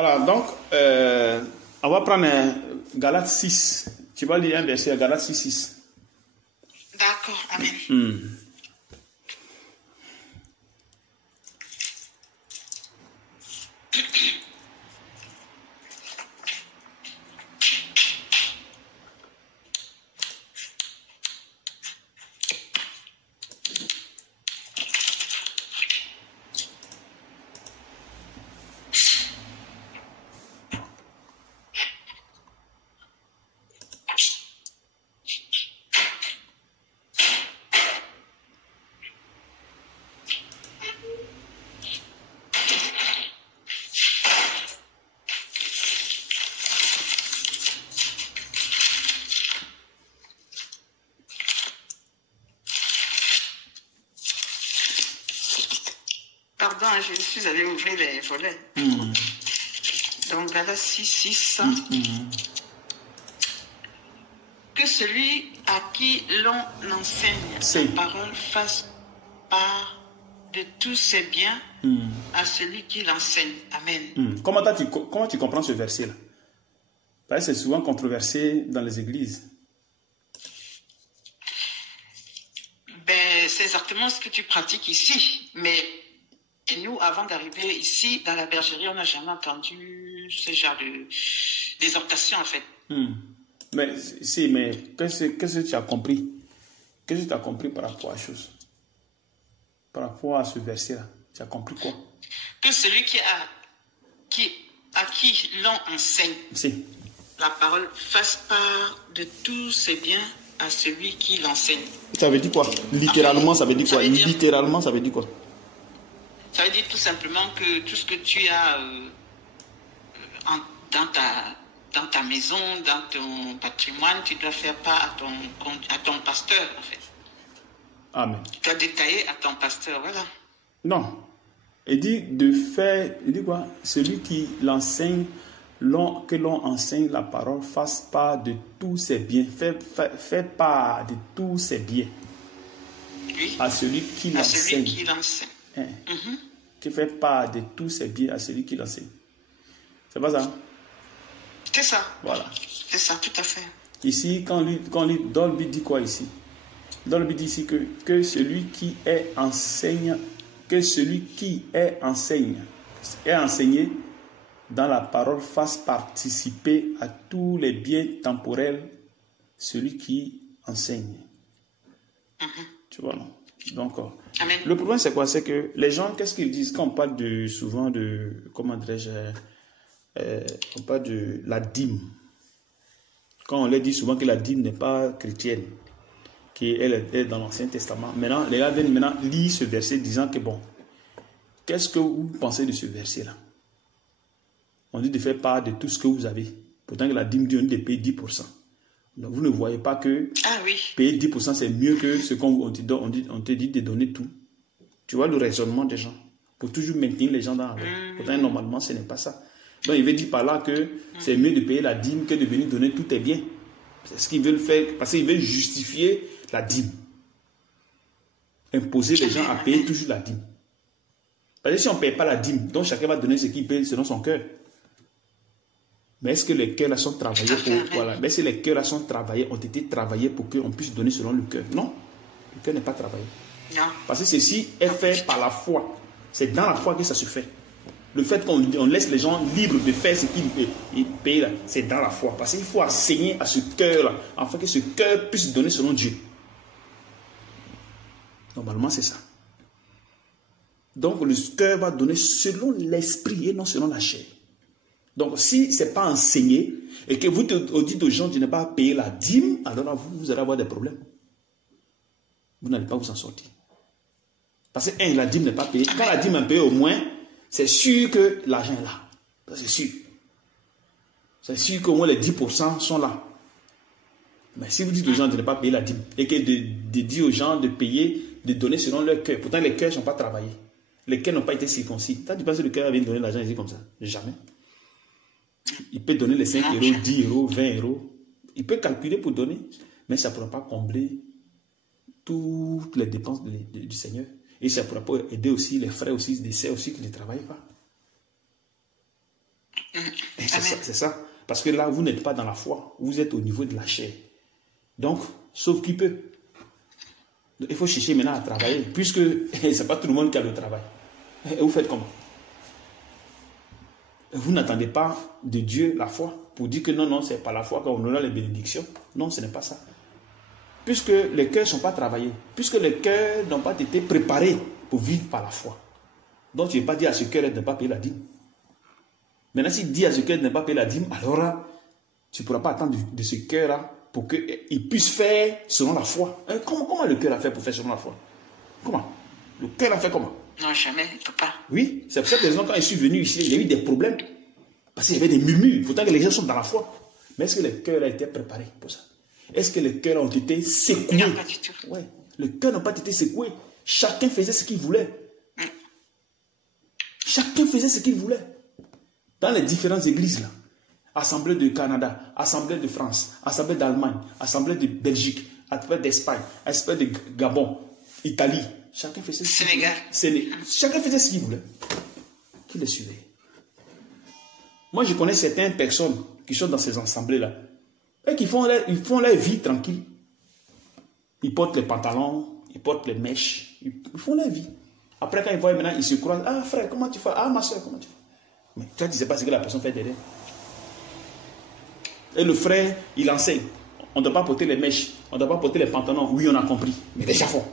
Voilà, donc, on va prendre Galates 6. Tu vas lire un verset, Galates 6, 6. D'accord, amen. Pardon, je suis allée ouvrir les volets. Donc, Galates 6, 6. Que celui à qui l'on enseigne la parole fasse part de tous ses biens à celui qui l'enseigne. Amen. Comment tu comprends ce verset-là? Parce que c'est souvent controversé dans les églises. Ben, c'est exactement ce que tu pratiques ici. Mais nous, avant d'arriver ici, dans la bergerie, on n'a jamais entendu ce genre d'exhortation, en fait. Mais qu'est-ce que tu as compris? Qu'est-ce que tu as compris par rapport à la chose? Par rapport à ce verset-là, tu as compris quoi? Que celui à qui l'on enseigne la parole fasse part de tous ses biens à celui qui l'enseigne. Ça veut dire quoi? Littéralement, ça veut dire quoi? Littéralement, ça veut dire quoi? Ça veut dire tout simplement que tout ce que tu as dans ta maison, dans ton patrimoine, tu dois faire part à ton pasteur, en fait. Amen. Tu dois détailler à ton pasteur, voilà. Non. Il dit de faire, il dit quoi? Celui qui l'enseigne, que l'on enseigne la parole, fasse part de tous ses biens. Fait part de tous ses biens. Oui. À celui qui l'enseigne. À celui qui l'enseigne. Qui fait part de tous ses biens à celui qui l'enseigne. C'est pas ça? C'est ça. Voilà. C'est ça, tout à fait. Ici, quand Dolby dit quoi ici? Dolby dit ici que celui qui est enseigne, est enseigné dans la parole fasse participer à tous les biens temporels celui qui enseigne. Tu vois, non? Donc, Amen. Le problème, c'est quoi? C'est que les gens, qu'est-ce qu'ils disent quand on parle souvent de, comment dirais-je, on parle de la dîme. Quand on leur dit souvent que la dîme n'est pas chrétienne, qu'elle est dans l'Ancien Testament. Maintenant, les gars viennent lire ce verset disant que bon, qu'est-ce que vous pensez de ce verset-là? On dit de faire part de tout ce que vous avez. Pourtant que la dîme dit on dit de payer 10%. Donc vous ne voyez pas que payer 10% c'est mieux que ce qu'on te dit de donner tout. Tu vois le raisonnement des gens. Pour toujours maintenir les gens dans la loi. Pourtant normalement ce n'est pas ça. Donc il veut dire par là que c'est mieux de payer la dîme que de venir donner tous tes biens. C'est ce qu'ils veulent faire parce qu'ils veulent justifier la dîme. Imposer les gens à payer toujours la dîme. Parce que si on ne paye pas la dîme, donc chacun va donner ce qu'il paye selon son cœur. Mais est-ce que les cœurs là sont travaillés pour... Voilà. Mais est-ce que les cœurs là sont travaillés, ont été travaillés pour qu'on puisse donner selon le cœur? Non. Le cœur n'est pas travaillé. Non. Parce que ceci est fait par la foi. C'est dans la foi que ça se fait. Le fait qu'on laisse les gens libres de faire ce qu'ils payent là, c'est dans la foi. Parce qu'il faut enseigner à ce cœur-là, afin que ce cœur puisse donner selon Dieu. Normalement, c'est ça. Donc, le cœur va donner selon l'esprit et non selon la chair. Donc, si ce n'est pas enseigné et que vous dites aux gens de ne pas payer la dîme, alors là, vous allez avoir des problèmes. Vous n'allez pas vous en sortir. Parce que, la dîme n'est pas payée. Quand la dîme est payée au moins, c'est sûr que l'argent est là. Ça, c'est sûr. C'est sûr qu'au moins les 10% sont là. Mais si vous dites aux gens de ne pas payer la dîme et que de dire aux gens de payer, de donner selon leur cœur, pourtant les cœurs ne sont pas travaillés. Les cœurs n'ont pas été circoncis. Quand tu penses que le cœur vient donner l'argent ici comme ça? Jamais. Il peut donner les 5 euros, 10 euros, 20 euros. Il peut calculer pour donner, mais ça ne pourra pas combler toutes les dépenses du Seigneur. Et ça ne pourra pas aider aussi les frères aussi, des sœurs aussi qui ne travaillent pas. c'est ça. Parce que là, vous n'êtes pas dans la foi. Vous êtes au niveau de la chair. Donc, sauf qui peut. Il faut chercher maintenant à travailler. Puisque ce n'est pas tout le monde qui a le travail. Et vous faites comment? Vous n'attendez pas de Dieu la foi pour dire que non, c'est pas la foi qu'on aura les bénédictions. Non, ce n'est pas ça. Puisque les cœurs ne sont pas travaillés. Puisque les cœurs n'ont pas été préparés pour vivre par la foi. Donc, tu n'as pas dit à ce cœur de ne pas payer la dîme. Maintenant, si tu dis à ce cœur de ne pas payer la dîme, alors là, tu ne pourras pas attendre de ce cœur-là pour qu'il puisse faire selon la foi. Comment le cœur a fait pour faire selon la foi? Comment? Le cœur a fait comment? Non, jamais, il ne peut pas. Oui, c'est pour cette raison, quand je suis venu ici, il y a eu des problèmes. Parce qu'il y avait des murmures. Pourtant que les gens sont dans la foi. Mais est-ce que le cœur a été préparé pour ça? Est-ce que les cœurs ont été secoués? Non, pas du tout. Ouais. Le cœur n'a pas été secoué. Chacun faisait ce qu'il voulait. Chacun faisait ce qu'il voulait. Dans les différentes églises, là, Assemblée de Canada, Assemblée de France, Assemblée d'Allemagne, Assemblée de Belgique, Assemblée d'Espagne, Assemblée de Gabon, Italie, chacun faisait ce qu'il voulait. Chacun faisait ce qu'il voulait. Qui les suivait? Moi, je connais certaines personnes qui sont dans ces assemblées-là et qui font leur vie tranquille. Ils portent les pantalons, ils portent les mèches, ils font leur vie. Après, quand ils voient maintenant, ils se croisent. Ah, frère, comment tu fais? Ah, ma soeur, comment tu fais? Mais toi, tu ne sais pas ce que la personne fait derrière. Et le frère, il enseigne. On ne doit pas porter les mèches, on ne doit pas porter les pantalons. Oui, on a compris. Mais les gens font.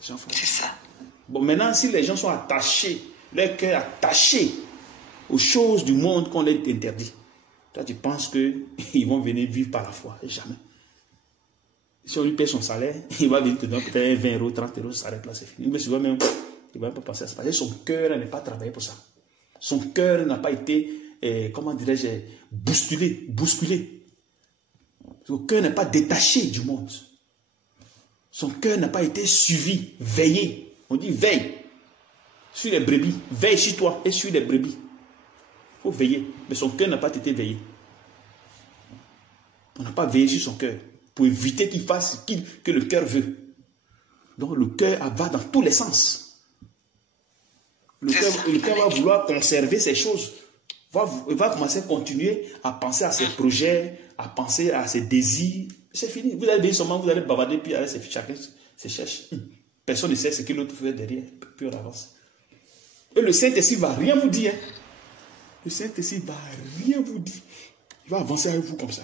C'est ça. Bon, maintenant, si les gens sont attachés, leur cœur attaché aux choses du monde qu'on leur interdit, toi, tu penses qu'ils vont venir vivre par la foi? Jamais. Si on lui paie son salaire, il va venir te donner peut-être 20 euros, 30 euros, ça s'arrête là, c'est fini. Mais souvent même, il ne va pas penser à ça. Parce que son cœur n'est pas travaillé pour ça. Son cœur n'a pas été, comment dirais-je, bousculé. Son cœur n'est pas détaché du monde. Son cœur n'a pas été suivi, veillé. On dit veille sur les brebis. Veille sur toi et sur les brebis. Il faut veiller. Mais son cœur n'a pas été veillé. On n'a pas veillé sur son cœur pour éviter qu'il fasse ce que le cœur veut. Donc le cœur va dans tous les sens. Le cœur va vouloir conserver ces choses. Il va commencer à continuer à penser à ses projets, à penser à ses désirs. C'est fini. Vous allez seulement, vous allez bavarder, puis chacun se cherche. Personne ne sait ce que l'autre fait derrière. Puis on avance. Et le Saint-Esprit ne va rien vous dire. Le Saint-Esprit ne va rien vous dire. Il va avancer avec vous comme ça.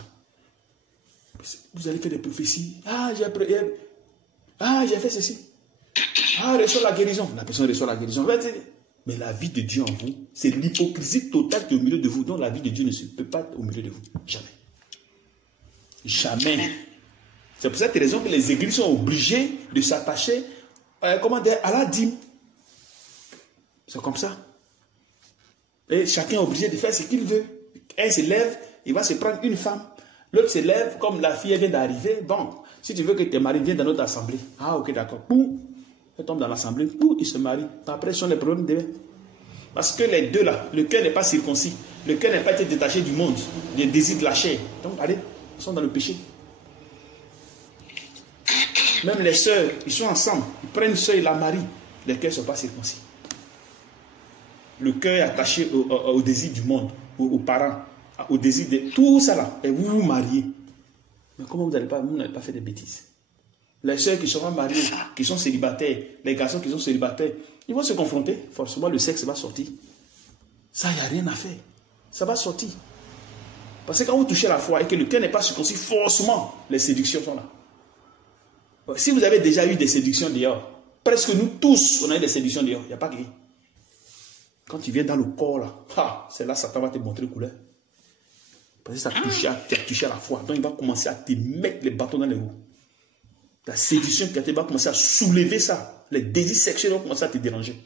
Vous allez faire des prophéties. Ah, j'ai fait ceci. Ah, reçois la guérison. La personne reçoit la guérison. Mais la vie de Dieu en vous, c'est l'hypocrisie totale qui est au milieu de vous. Donc la vie de Dieu ne se peut pas au milieu de vous. Jamais. Jamais. C'est pour cette raison que les églises sont obligées de s'attacher à la dîme. C'est comme ça. Et chacun est obligé de faire ce qu'il veut. Un se lève, il va se prendre une femme. L'autre se lève, comme la fille vient d'arriver. Bon, si tu veux que tes maris viennent dans notre assemblée. Ah, ok, d'accord. Boum. Elle tombe dans l'assemblée. Boum, ils se marient. Après, ce sont les problèmes de... Parce que les deux là, le cœur n'est pas circoncis. Le cœur n'a pas été détaché du monde. Les désirs de la chair. Donc, allez, ils sont dans le péché. Même les sœurs, ils sont ensemble. Ils prennent une sœur et la marient. Les cœurs ne sont pas circoncis. Le cœur est attaché au désir du monde, aux parents, au désir de tout ça là. Et vous vous mariez. Mais comment vous n'allez pas faire des bêtises? Les sœurs qui seront mariées, qui sont célibataires, les garçons qui sont célibataires, ils vont se confronter. Forcément, le sexe va sortir. Ça, il n'y a rien à faire. Ça va sortir. Parce que quand vous touchez la foi et que le cœur n'est pas circoncis, forcément, les séductions sont là. Si vous avez déjà eu des séductions dehors, presque nous tous, on a eu des séductions dehors. Il n'y a pas de rien. Quand tu viens dans le corps, là, c'est là que Satan va te montrer couleur. Parce que ça t'a touché à la foi. Donc il va commencer à te mettre les bâtons dans les roues. La séduction qui va commencer à soulever ça. Les désirs sexuels vont commencer à te déranger.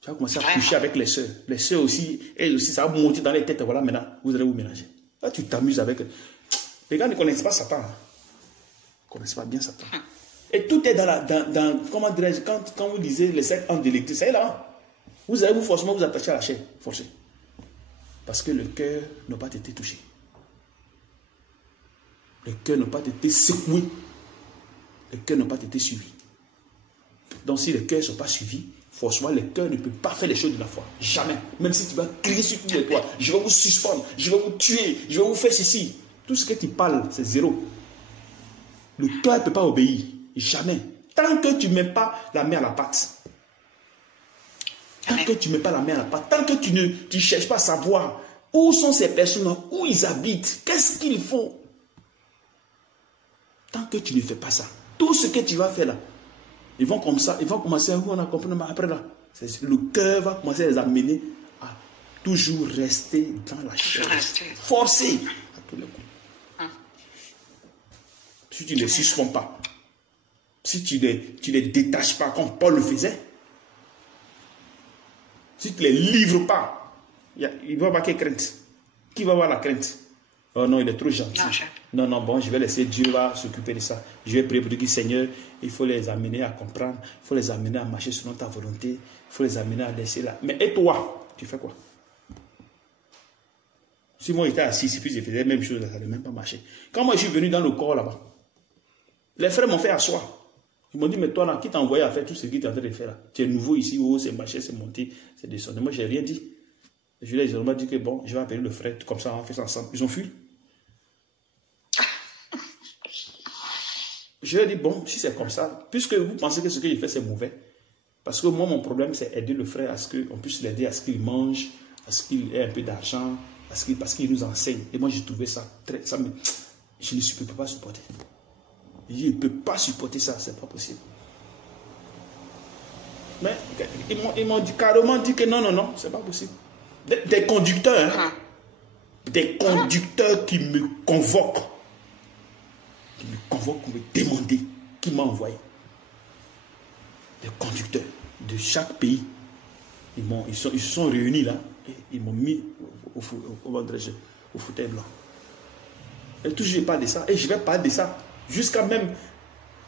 Tu vas commencer à coucher avec les sœurs. Les sœurs aussi, elles aussi, ça va monter dans les têtes. Voilà, maintenant, vous allez vous mélanger. Là, tu t'amuses avec eux. Les gars ne connaissent pas Satan. Ils ne connaissent pas bien Satan. Et tout est dans comment dirais-je, quand vous lisez les 7 ans de l'église, ça est là. Vous allez forcément vous attacher à la chair. Forcé. Parce que le cœur n'a pas été touché. Le cœur n'a pas été secoué. Le cœur n'a pas été suivi. Donc si les cœurs ne sont pas suivis, Forcément, le cœur ne peut pas faire les choses de la foi. Jamais. Même si tu vas crier sur tous les toits, je vais vous suspendre, je vais vous tuer, je vais vous faire ceci. Tout ce que tu parles, c'est zéro. Le cœur ne peut pas obéir. Jamais. Tant que tu ne mets pas la main à la pâte. Tant que tu ne mets pas la main à la pâte. Tant que tu ne cherches pas à savoir où sont ces personnes, où ils habitent, qu'est-ce qu'ils font. Tant que tu ne fais pas ça, tout ce que tu vas faire là, ils vont comme ça, ils vont commencer à on a compris, mais après là, le cœur va commencer à les amener à toujours rester dans la chair. Forcer à tous les coups. Si tu ne les suspends pas, si tu ne les détaches pas comme Paul le faisait, si tu ne les livres pas, il va avoir quelle crainte? Qui va avoir la crainte? Oh non, il est trop gentil. Non, bon, je vais laisser Dieu va s'occuper de ça. Je vais prier pour dire, Seigneur, il faut les amener à comprendre, il faut les amener à marcher selon ta volonté, il faut les amener à laisser là. Mais et toi, tu fais quoi? Si moi j'étais assis, puis je faisais la même chose, ça n'allait même pas marcher. Quand moi je suis venu dans le corps là-bas, les frères m'ont fait asseoir. Ils m'ont dit, mais toi là, qui t'a envoyé à faire tout ce que tu es en train de faire là? Tu es nouveau ici, oh, c'est marcher, c'est monter, c'est descendre. Moi, je n'ai rien dit. Je leur ai dit que bon, je vais appeler le frère, comme ça, on fait ça ensemble. Ils ont fui. Je leur ai dit, bon, si c'est comme ça, puisque vous pensez que ce que j'ai fait, c'est mauvais, parce que moi, mon problème, c'est aider le frère à ce qu'on puisse l'aider à ce qu'il mange, à ce qu'il ait un peu d'argent, parce qu'il nous enseigne. Et moi, j'ai trouvé ça très... je ne peux pas supporter. Je ne peux pas supporter ça, c'est pas possible. Mais ils m'ont carrément dit que non, c'est pas possible. Des conducteurs, hein, des conducteurs qui me convoquent, pour me demander qui m'a envoyé. Des conducteurs de chaque pays. Ils se sont réunis là, et ils m'ont mis au fauteuil blanc. Et toujours je parle de ça, et je vais parler de ça, jusqu'à même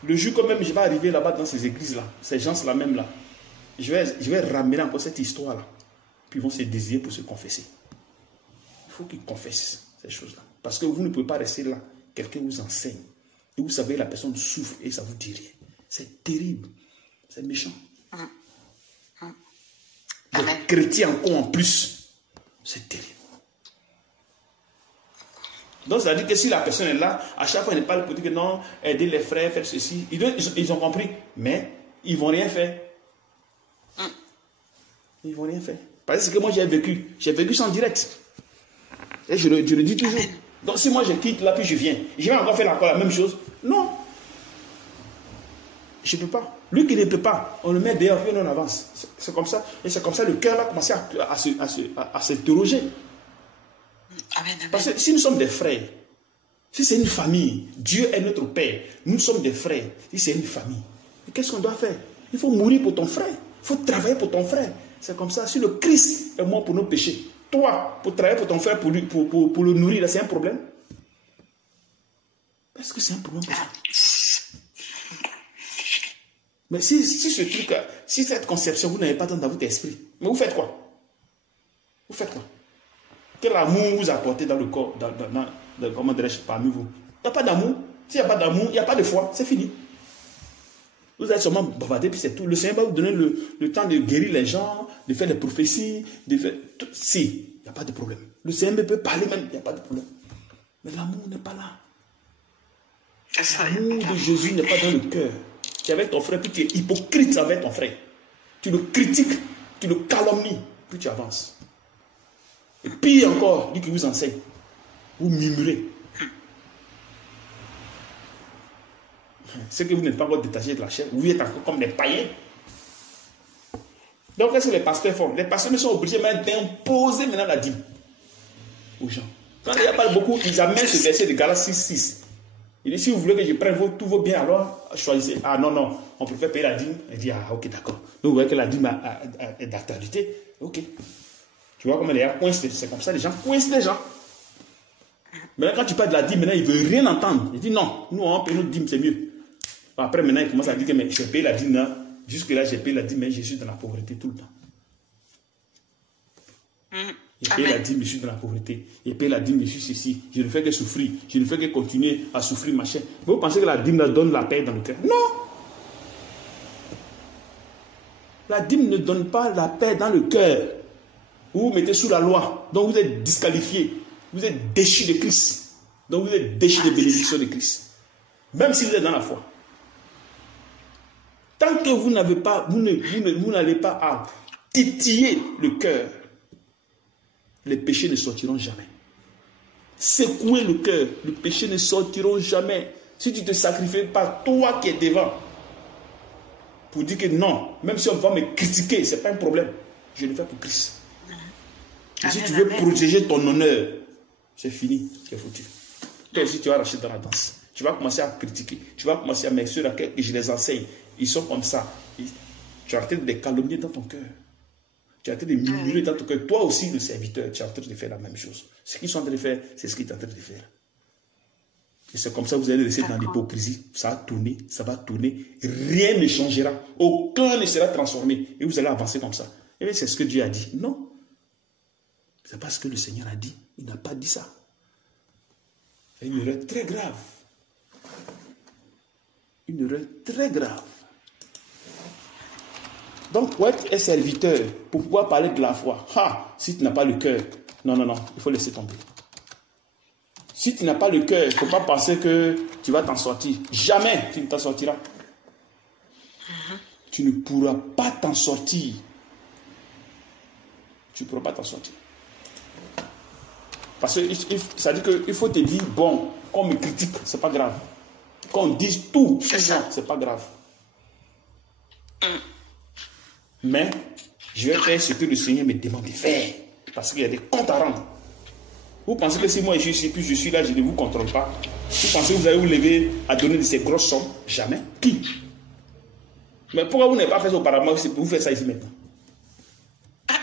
le jour quand même je vais arriver là-bas dans ces églises-là, ces gens-là même là, je vais ramener encore cette histoire-là. Puis ils vont se désirer pour se confesser. Il faut qu'ils confessent ces choses-là. Parce que vous ne pouvez pas rester là. Quelqu'un vous enseigne. Et vous savez, la personne souffre et ça vous dit rien. C'est terrible. C'est méchant. Les chrétiens encore en plus. C'est terrible. Donc ça veut dire que si la personne est là, à chaque fois elle n'est pas pour dire que non, aider les frères, faire ceci. Ils ont compris. Mais ils ne vont rien faire. Ils ne vont rien faire. Parce que c'est ce que moi j'ai vécu ça en direct. Et je le dis toujours. Donc si moi je quitte là, puis je viens, je vais encore faire encore la même chose. Non. Je ne peux pas. Lui qui ne peut pas, on le met dehors, puis on avance. C'est comme ça. Et c'est comme ça le cœur va commencer à s'interroger. Parce que si nous sommes des frères, si c'est une famille, Dieu est notre Père, nous sommes des frères, si c'est une famille, qu'est-ce qu'on doit faire? Il faut mourir pour ton frère. Il faut travailler pour ton frère. C'est comme ça. Si le Christ est mort pour nos péchés, toi, pour travailler pour ton frère, pour le nourrir, c'est un problème? Est-ce que c'est un problème pour ça? Mais si ce truc, si cette conception, vous n'avez pas dans votre esprit, mais vous faites quoi? Vous faites quoi? Quel amour vous apportez dans le corps, comment dirais-je, parmi vous? Il n'y a pas d'amour. S'il n'y a pas d'amour, il n'y a pas de foi. C'est fini. Vous allez seulement bavarder, puis c'est tout. Le Seigneur va vous donner le temps de guérir les gens, de faire des prophéties, de faire tout. Si, il n'y a pas de problème. Le Seigneur peut parler même, il n'y a pas de problème. Mais l'amour n'est pas là. L'amour de Jésus n'est pas dans le cœur. Tu es avec ton frère, puis tu es hypocrite avec ton frère. Tu le critiques, tu le calomnies, puis tu avances. Et pire encore, lui qui vous enseigne, vous murmurez. C'est que vous n'êtes pas encore détaché de la chair, vous êtes encore comme des païens. Donc, qu'est-ce que les pasteurs font? Les pasteurs ne sont obligés même d'imposer maintenant la dîme aux gens. Quand il n'y a pas beaucoup, ils amènent ce verset de Galates 6:6. Il dit, si vous voulez que je prenne tous vos biens, alors choisissez. Ah non, on préfère payer la dîme. Il dit, ah ok, d'accord. Donc, vous voyez que la dîme est d'actualité. Ok. Tu vois comment les gens coincent, c'est comme ça, les gens coincent les gens. Maintenant, quand tu parles de la dîme, maintenant, il ne veut rien entendre. Il dit, non, nous, on paye notre dîme, c'est mieux. Après, maintenant, il commence à dire que mais je paye la dîme là. Jusque-là, j'ai payé la dîme, mais je suis dans la pauvreté tout le temps. Je paye la dîme, je suis dans la pauvreté. Je paye la dîme, je suis ceci. Je ne fais que souffrir. Je ne fais que continuer à souffrir, machin. Vous pensez que la dîme là donne la paix dans le cœur? Non. La dîme ne donne pas la paix dans le cœur. Vous vous mettez sous la loi, donc vous êtes disqualifié. Vous êtes déchu de Christ. Donc vous êtes déchu de bénédiction de Christ. Même si vous êtes dans la foi. Tant que vous n'avez pas, vous n'allez pas à titiller le cœur, les péchés ne sortiront jamais. Secouer le cœur, les péchés ne sortiront jamais. Si tu ne te sacrifies pas, toi qui es devant, pour dire que non, même si on va me critiquer, ce n'est pas un problème. Je le fais pour Christ. Et si tu veux protéger ton honneur, c'est fini, c'est foutu. Toi aussi, tu vas arracher dans la danse. Tu vas commencer à critiquer. Tu vas commencer à mettre ceux à qui je les enseigne. Ils sont comme ça. Tu es en train de les calomnier dans ton cœur. Tu es en train de murmurer dans ton cœur. Toi aussi, le serviteur, tu es en train de faire la même chose. Ce qu'ils sont en train de faire, c'est ce qu'ils sont en train de faire. Et c'est comme ça que vous allez rester dans l'hypocrisie. Ça va tourner, ça va tourner. Rien ne changera. Aucun ne sera transformé. Et vous allez avancer comme ça. Et bien, c'est ce que Dieu a dit. Non. C'est pas ce que le Seigneur a dit. Il n'a pas dit ça. C'est une erreur très grave. Une erreur très grave. Donc, pour être un serviteur, pour pouvoir parler de la foi, si tu n'as pas le cœur, non, il faut laisser tomber. Si tu n'as pas le cœur, il ne faut pas penser que tu vas t'en sortir. Jamais tu ne t'en sortiras. Tu ne pourras pas t'en sortir. Tu ne pourras pas t'en sortir. Parce que ça dit qu'il faut te dire, bon, qu'on me critique, ce n'est pas grave. Qu'on dise tout, ce n'est pas grave. Mais je vais faire ce que le Seigneur me demande de faire. Parce qu'il y a des comptes à rendre. Vous pensez que si moi je suis ici, puis je suis là, je ne vous contrôle pas. Vous pensez que vous allez vous lever à donner de ces grosses sommes? Jamais. Qui? Mais pourquoi vous n'avez pas fait ça auparavant? Vous faites ça ici maintenant.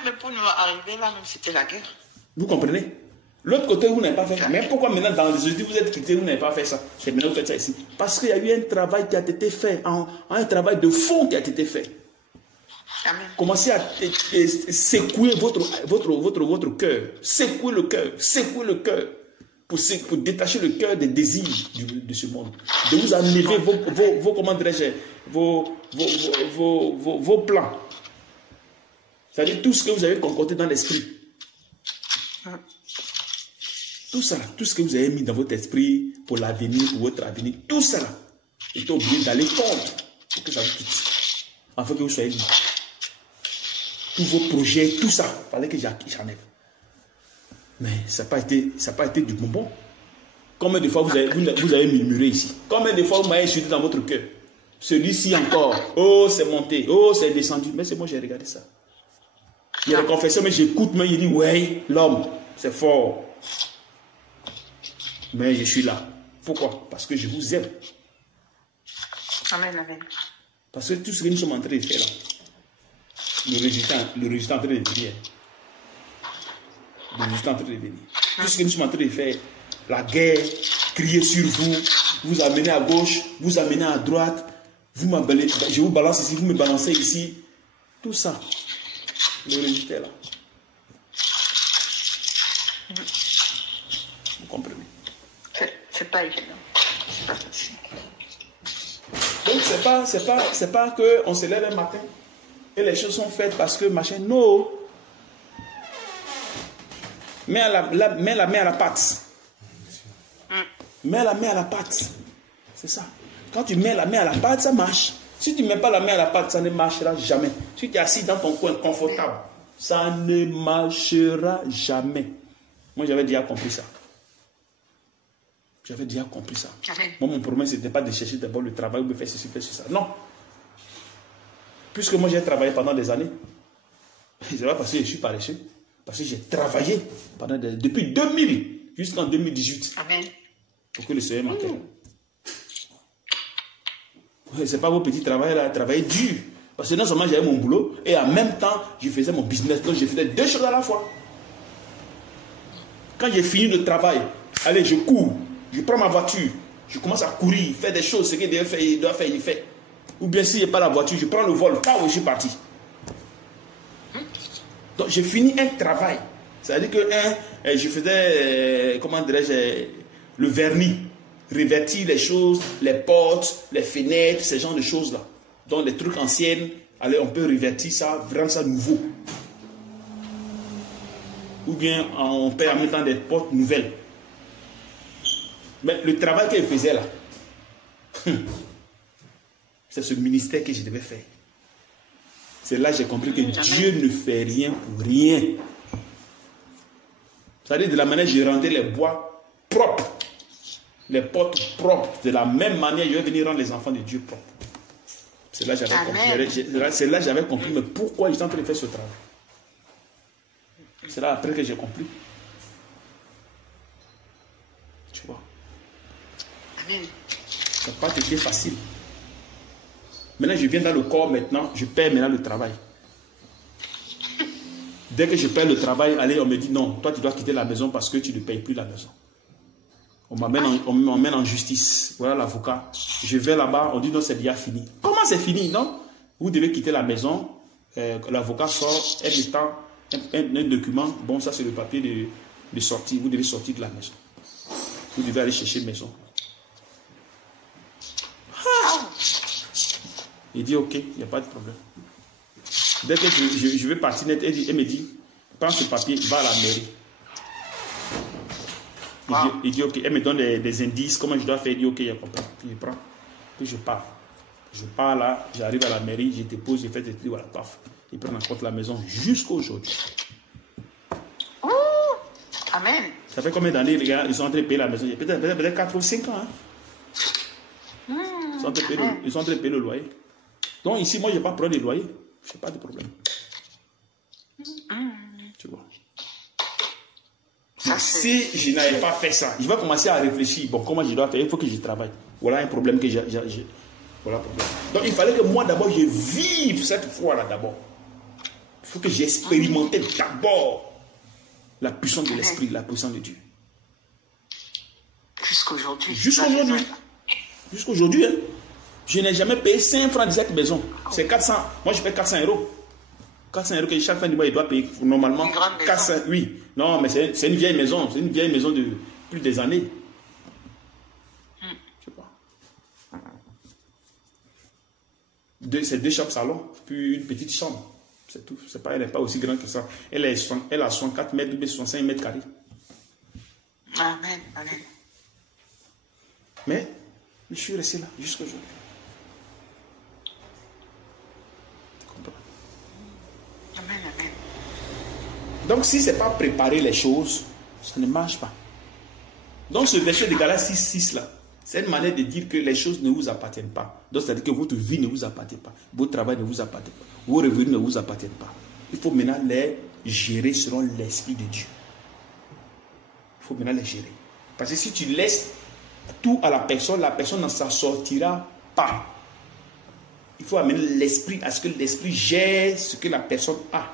Mais pour nous arriver là, même c'était la guerre. Vous comprenez? L'autre côté, vous n'avez pas fait ça. Mais pourquoi maintenant, dans les jeudis, vous êtes quitté, vous n'avez pas fait ça? C'est maintenant que vous faites ça ici. Parce qu'il y a eu un travail qui a été fait, un travail de fond qui a été fait. Amen. Commencez à secouer votre cœur. Secouer le cœur. Secouer le cœur. Pour détacher le cœur des désirs de ce monde. De vous enlever vos plans. C'est-à-dire tout ce que vous avez concocté dans l'esprit. Tout ça, tout ce que vous avez mis dans votre esprit pour l'avenir, pour votre avenir, tout ça, il est obligé d'aller contre pour que ça vous quitte. Afin que vous soyez libre. Tous vos projets, tout ça, il fallait que j'enlève. Mais ça n'a pas été du bonbon. Combien de fois vous avez murmuré ici? Combien de fois vous m'avez insulté dans votre cœur? Celui-ci encore. Oh, c'est monté. Oh, c'est descendu. Mais c'est moi, j'ai regardé ça. Il y a des confessions, mais j'écoute, mais il dit, ouais, l'homme, c'est fort. Mais je suis là. Pourquoi? Parce que je vous aime. Amen, amen. Parce que tout ce que nous sommes en train de faire là, le résultat est en train de venir. Le résultat est en train de venir. Tout ce que nous sommes en train de faire, la guerre, crier sur vous, vous amener à gauche, vous amener à droite, je vous balance ici, vous me balancez ici. Tout ça, le résultat est là. Vous comprenez? C'est pas évident. C'est pas facile. Donc c'est pas que on se lève un matin et les choses sont faites parce que machin. Non. Mets la main à la pâte. Mets la main à la pâte. C'est ça. Quand tu mets la main à la pâte, ça marche. Si tu ne mets pas la main à la pâte, ça ne marchera jamais. Si tu es assis dans ton coin confortable, ça ne marchera jamais. Moi, j'avais déjà compris ça. J'avais déjà compris ça. Moi, mon problème, ce n'était pas de chercher d'abord le travail ou de faire ceci, faire ça. Non. Puisque moi, j'ai travaillé pendant des années. Ce n'est pas parce que je suis paresseux. Parce que j'ai travaillé depuis 2000 jusqu'en 2018. Amen. Pour que le Seigneur m'appelle. Ce n'est pas vos petits travails là, travailler dur. Parce que non seulement j'avais mon boulot, et en même temps, je faisais mon business. Donc, je faisais deux choses à la fois. Quand j'ai fini le travail, allez, je cours. Je prends ma voiture, je commence à courir, faire des choses, ce qu'il doit faire, il fait. Ou bien si je n'ai pas la voiture, je prends le vol, là où je suis parti. Donc j'ai fini un travail. C'est-à-dire que je faisais, comment dirais-je, le vernis, revêtir les choses, les portes, les fenêtres, ce genre de choses-là. Donc les trucs anciennes, Allez, on peut revertir ça, rendre ça nouveau. Ou bien on peut en mettant des portes nouvelles. Mais le travail qu'elle faisait là, c'est ce ministère que je devais faire. C'est là que j'ai compris que Dieu ne fait rien pour rien. C'est-à-dire de la manière je rendais les bois propres, les portes propres, de la même manière je vais venir rendre les enfants de Dieu propres. C'est là que j'avais compris. C'est là que j'avais compris, mais pourquoi j'étais en train de faire ce travail. C'est là après que j'ai compris. Tu vois. Amen. Ça n'a pas été facile. Maintenant, je viens dans le corps maintenant, je perds maintenant le travail. Dès que je perds le travail, allez, on me dit non, toi tu dois quitter la maison parce que tu ne payes plus la maison. On m'emmène en justice. Voilà l'avocat. Je vais là-bas, on dit non, c'est déjà fini. Comment c'est fini? Non, vous devez quitter la maison. L'avocat sort un document. Bon, ça c'est le papier de sortie. Vous devez sortir de la maison. Vous devez aller chercher une maison. Il dit ok, il n'y a pas de problème. Dès que je vais partir net, elle me dit, prends ce papier, va à la mairie. Il dit ok, elle me donne des indices, comment je dois faire, il dit ok, il y a pas de problème. Puis je prends, puis je pars. Je pars là, j'arrive à la mairie, je dépose, je fais des trucs, voilà, paf. Ils prennent en compte la maison jusqu'à aujourd'hui. Amen. Ça fait combien d'années les gars, ils sont en train de payer la maison? Peut-être 4 ou 5 ans. Hein? Ils sont en train de payer le loyer. Donc ici, moi, je n'ai pas pris de loyer. Je n'ai pas de problème. Tu vois. Si je n'avais pas fait ça, je vais commencer à réfléchir. Bon, comment je dois faire? Il faut que je travaille. Voilà un problème que j'ai. Voilà un problème. Donc il fallait que moi, d'abord, je vive cette foi-là d'abord. Il faut que j'expérimente d'abord la puissance de l'esprit, la puissance de Dieu. Jusqu'aujourd'hui. Jusqu'aujourd'hui, hein. Je n'ai jamais payé 5 francs de cette maison. C'est 400. Moi, je paye 400 euros. 400 euros que chaque fin du mois, il doit payer normalement. 400, oui. Non, mais c'est une vieille maison. C'est une vieille maison de plus des années. Je sais pas. C'est 2 chambres salon, puis une petite chambre. C'est tout. Elle n'est pas aussi grande que ça. Elle a 64 mètres, 65 mètres carrés. Amen. Amen. Mais je suis resté là jusqu'à aujourd'hui. Amen, amen. Donc, si ce n'est pas préparer les choses, ça ne marche pas. Donc, ce verset de Galates 6 là, c'est une manière de dire que les choses ne vous appartiennent pas. Donc, c'est-à-dire que votre vie ne vous appartient pas. Votre travail ne vous appartient pas. Vos revenus ne vous appartiennent pas. Il faut maintenant les gérer selon l'Esprit de Dieu. Il faut maintenant les gérer. Parce que si tu laisses tout à la personne n'en s'en sortira pas. Il faut amener l'esprit à ce que l'esprit gère ce que la personne a.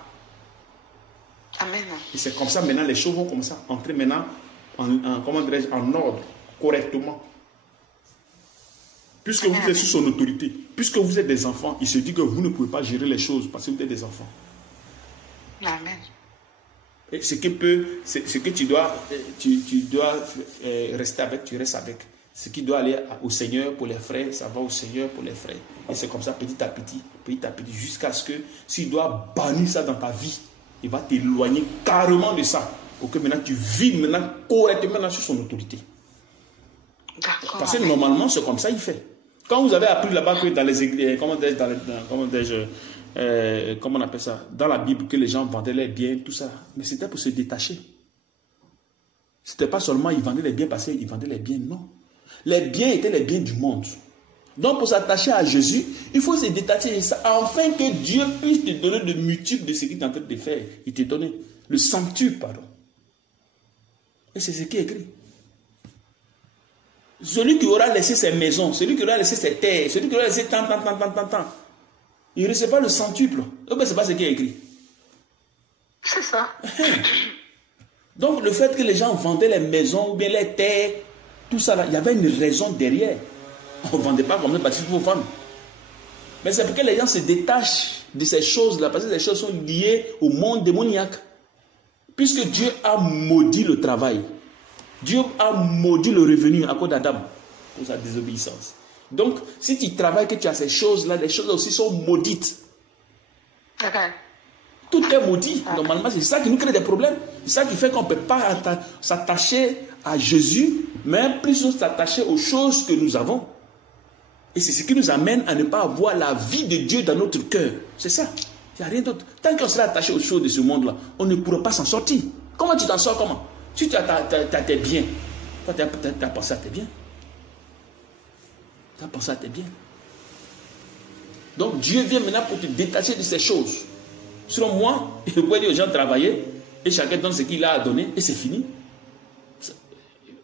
Amen. Et c'est comme ça maintenant les choses vont commencer à entrer maintenant en ordre, correctement. Puisque vous êtes sous son autorité, puisque vous êtes des enfants, il se dit que vous ne pouvez pas gérer les choses parce que vous êtes des enfants. Amen. Et ce que tu dois rester avec, tu restes avec. Ce qui doit aller au Seigneur pour les frères, ça va au Seigneur pour les frères. Et c'est comme ça petit à petit, jusqu'à ce que s'il doit bannir ça dans ta vie, il va t'éloigner carrément de ça. Pour que maintenant tu vives maintenant correctement sur son autorité. Parce que normalement, c'est comme ça il fait. Quand vous avez appris là-bas que dans les églises, comment on appelle ça, dans la Bible, que les gens vendaient les biens, tout ça, mais c'était pour se détacher. C'était pas seulement ils vendaient les biens parce qu'ils vendaient les biens, non. Les biens étaient les biens du monde. Donc pour s'attacher à Jésus, il faut se détacher de ça, afin que Dieu puisse te donner le multiple de ce qu'il est en train de faire. Il te donne le centuple, pardon. Et c'est ce qui est écrit. Celui qui aura laissé ses maisons, celui qui aura laissé ses terres, celui qui aura laissé tant, il ne recevra le centuple. Ce n'est pas ce qui est écrit. C'est ça. Donc le fait que les gens vendaient les maisons ou bien les terres, tout ça là, il y avait une raison derrière. On ne vendait pas comme ça parce qu'il faut vendre. Mais c'est pour que les gens se détachent de ces choses-là, parce que ces choses sont liées au monde démoniaque. Puisque Dieu a maudit le travail. Dieu a maudit le revenu à cause d'Adam pour sa désobéissance. Donc, si tu travailles, que tu as ces choses-là, les choses aussi sont maudites. Tout est maudit. Normalement, c'est ça qui nous crée des problèmes. C'est ça qui fait qu'on ne peut pas s'attacher à Jésus, mais plutôt s'attacher aux choses que nous avons. Et c'est ce qui nous amène à ne pas avoir la vie de Dieu dans notre cœur. C'est ça. Il n'y a rien d'autre. Tant qu'on sera attaché aux choses de ce monde-là, on ne pourra pas s'en sortir. Comment tu t'en sors? Comment? Si tu as tes biens, toi tu as pensé à tes biens. Tu as pensé à tes biens. Donc Dieu vient maintenant pour te détacher de ces choses. Selon moi, il faut dire aux gens de travailler et chacun donne ce qu'il a à donner et c'est fini.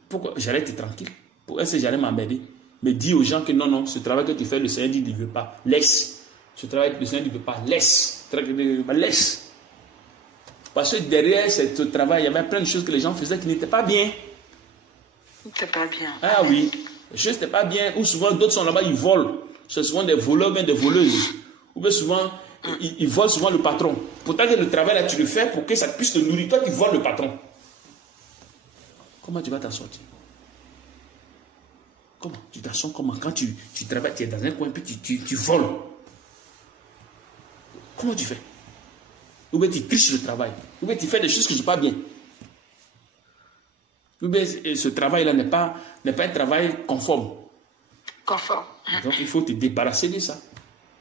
Pourquoi? J'allais être tranquille. Pourquoi est-ce que j'allais m'emmerder? Mais dis aux gens que non, non, ce travail que tu fais, le Seigneur dit, il ne veut pas. Laisse. Ce travail que le Seigneur ne veut pas. Laisse. Laisse. Parce que derrière ce travail, il y avait plein de choses que les gens faisaient qui n'étaient pas bien. C'était pas bien. Ah oui. Les choses n'étaient pas bien. Ou souvent, d'autres sont là-bas, ils volent. C'est souvent des voleurs, bien des voleuses. Ou bien souvent, ils volent souvent le patron. Pourtant, que le travail là, tu le fais pour que ça puisse te nourrir. Toi, tu voles le patron. Comment tu vas t'en sortir? Comment? Tu t'en sors comment? Quand tu travailles, tu es dans un coin, puis tu voles. Comment tu fais? Ou bien tu triches le travail. Ou bien tu fais des choses qui ne sont pas bien. Ou bien ce travail-là n'est pas un travail conforme. Conforme. Donc il faut te débarrasser de ça.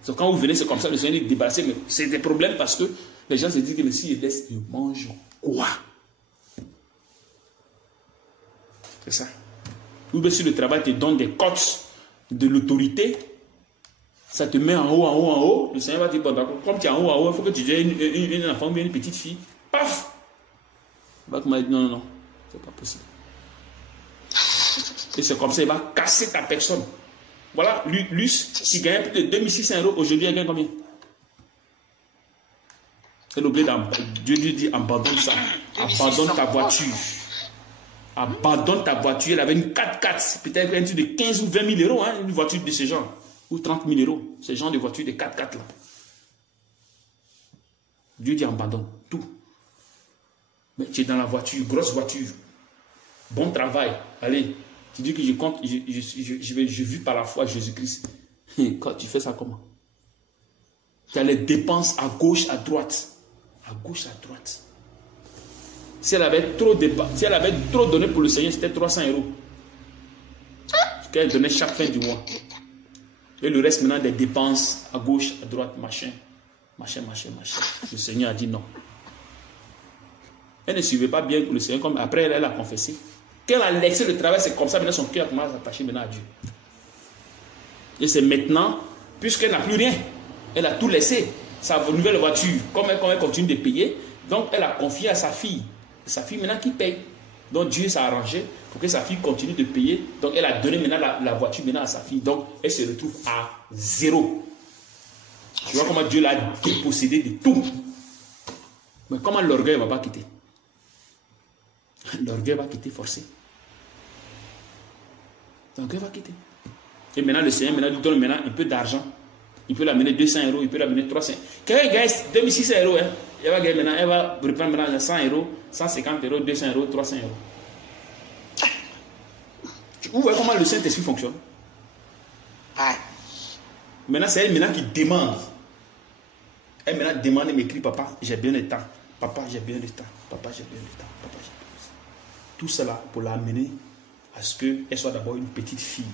Donc quand vous venez, c'est comme ça, le Seigneur dit débarrasser, mais c'est des problèmes parce que les gens se disent que mais si ils laissent, ils mangent quoi? C'est ça. Ou bien si le travail te donne des cotes de l'autorité, ça te met en haut, le Seigneur va te dire, bon d'accord, comme tu es en haut, il faut que tu aies une enfant ou une petite fille. Paf! Il va te dire, non, c'est pas possible. Et c'est comme ça, il va casser ta personne. Voilà, Luce, qui gagnait plus de 2600 €, aujourd'hui, elle gagne combien? C'est l'objet Dieu lui dit, abandonne ça. Abandonne ta voiture. Abandonne ta voiture. Elle avait une 4x4, peut-être un truc de 15 ou 20 000 €, hein, une voiture de ce genre. Ou 30 000 €. Ce genre de voiture de 4x4 là. Dieu dit abandonne tout. Mais tu es dans la voiture, grosse voiture. Bon travail. Allez, tu dis que je compte, je vis par la foi Jésus-Christ. Quand tu fais ça comment? Tu as les dépenses à gauche, à droite. À gauche, à droite. Si elle avait trop donné pour le Seigneur, c'était 300 €. Ce qu'elle donnait chaque fin du mois. Et le reste maintenant des dépenses à gauche, à droite, machin. Le Seigneur a dit non. Elle ne suivait pas bien le Seigneur, comme après elle a confessé. Quand elle a laissé le travail, c'est comme ça, maintenant son cœur commence à s'attacher maintenant à Dieu. Et c'est maintenant, puisqu'elle n'a plus rien, elle a tout laissé, sa nouvelle voiture, comme elle continue de payer, donc elle a confié à sa fille. Sa fille maintenant qui paye. Donc Dieu s'est arrangé pour que sa fille continue de payer. Donc elle a donné maintenant la voiture maintenant à sa fille. Donc elle se retrouve à 0. Tu vois comment Dieu l'a dépossédé de tout. Mais comment l'orgueil ne va pas quitter? L'orgueil va quitter forcé. L'orgueil va quitter. Et maintenant le Seigneur lui donne maintenant un peu d'argent. Il peut l'amener 200 €, il peut l'amener 300 €. Quand elle gagne 2600 €, hein, elle va gagner maintenant, elle va reprendre maintenant 100 €, 150 €, 200 €, 300 €. Vous voyez comment le Saint-Esprit fonctionne? Maintenant, c'est elle maintenant qui demande. Elle maintenant demande et m'écrit, papa, j'ai bien le temps. Papa, j'ai bien le temps. Papa, j'ai bien le temps. Papa, j'ai bien le temps. Tout cela pour l'amener à ce qu'elle soit d'abord une petite fille.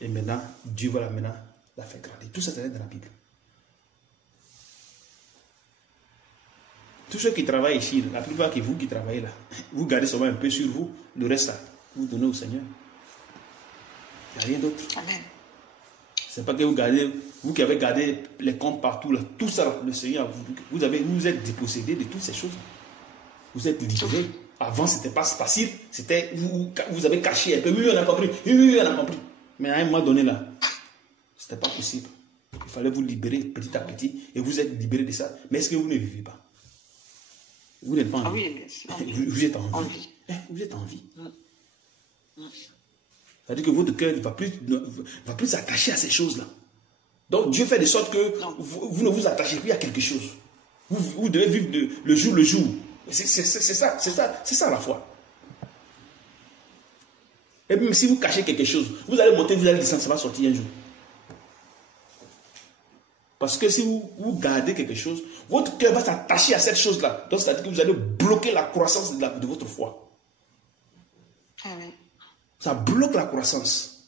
Et maintenant, Dieu va la faire grandir. Tout ça, c'est dans la Bible. Tous ceux qui travaillent ici, la plupart que vous qui travaillez là, vous gardez seulement un peu sur vous, le reste là, vous donnez au Seigneur. Il n'y a rien d'autre. Amen. C'est pas que vous qui avez gardé les comptes partout là, tout ça, le Seigneur, vous êtes dépossédé de toutes ces choses. Vous êtes libérés. Avant, c'était pas facile. C'était, vous avez caché un peu. Oui, on a compris. Oui, on a compris. Mais à un moment donné là, c'était pas possible. Il fallait vous libérer petit à petit et vous êtes libérés de ça. Mais est-ce que vous ne vivez pas? Vous n'êtes pas en vie. Ah oui, vous êtes en vie. Vous êtes en vie. C'est-à-dire que votre cœur ne va plus s'attacher à ces choses-là. Donc Dieu fait de sorte que vous ne vous attachez plus à quelque chose. Vous devez vivre le jour. C'est ça la foi. Et même si vous cachez quelque chose, vous allez monter, vous allez descendre, ça va sortir un jour. Parce que si vous gardez quelque chose, votre cœur va s'attacher à cette chose-là. Donc, c'est-à-dire que vous allez bloquer la croissance de votre foi. Ça bloque la croissance.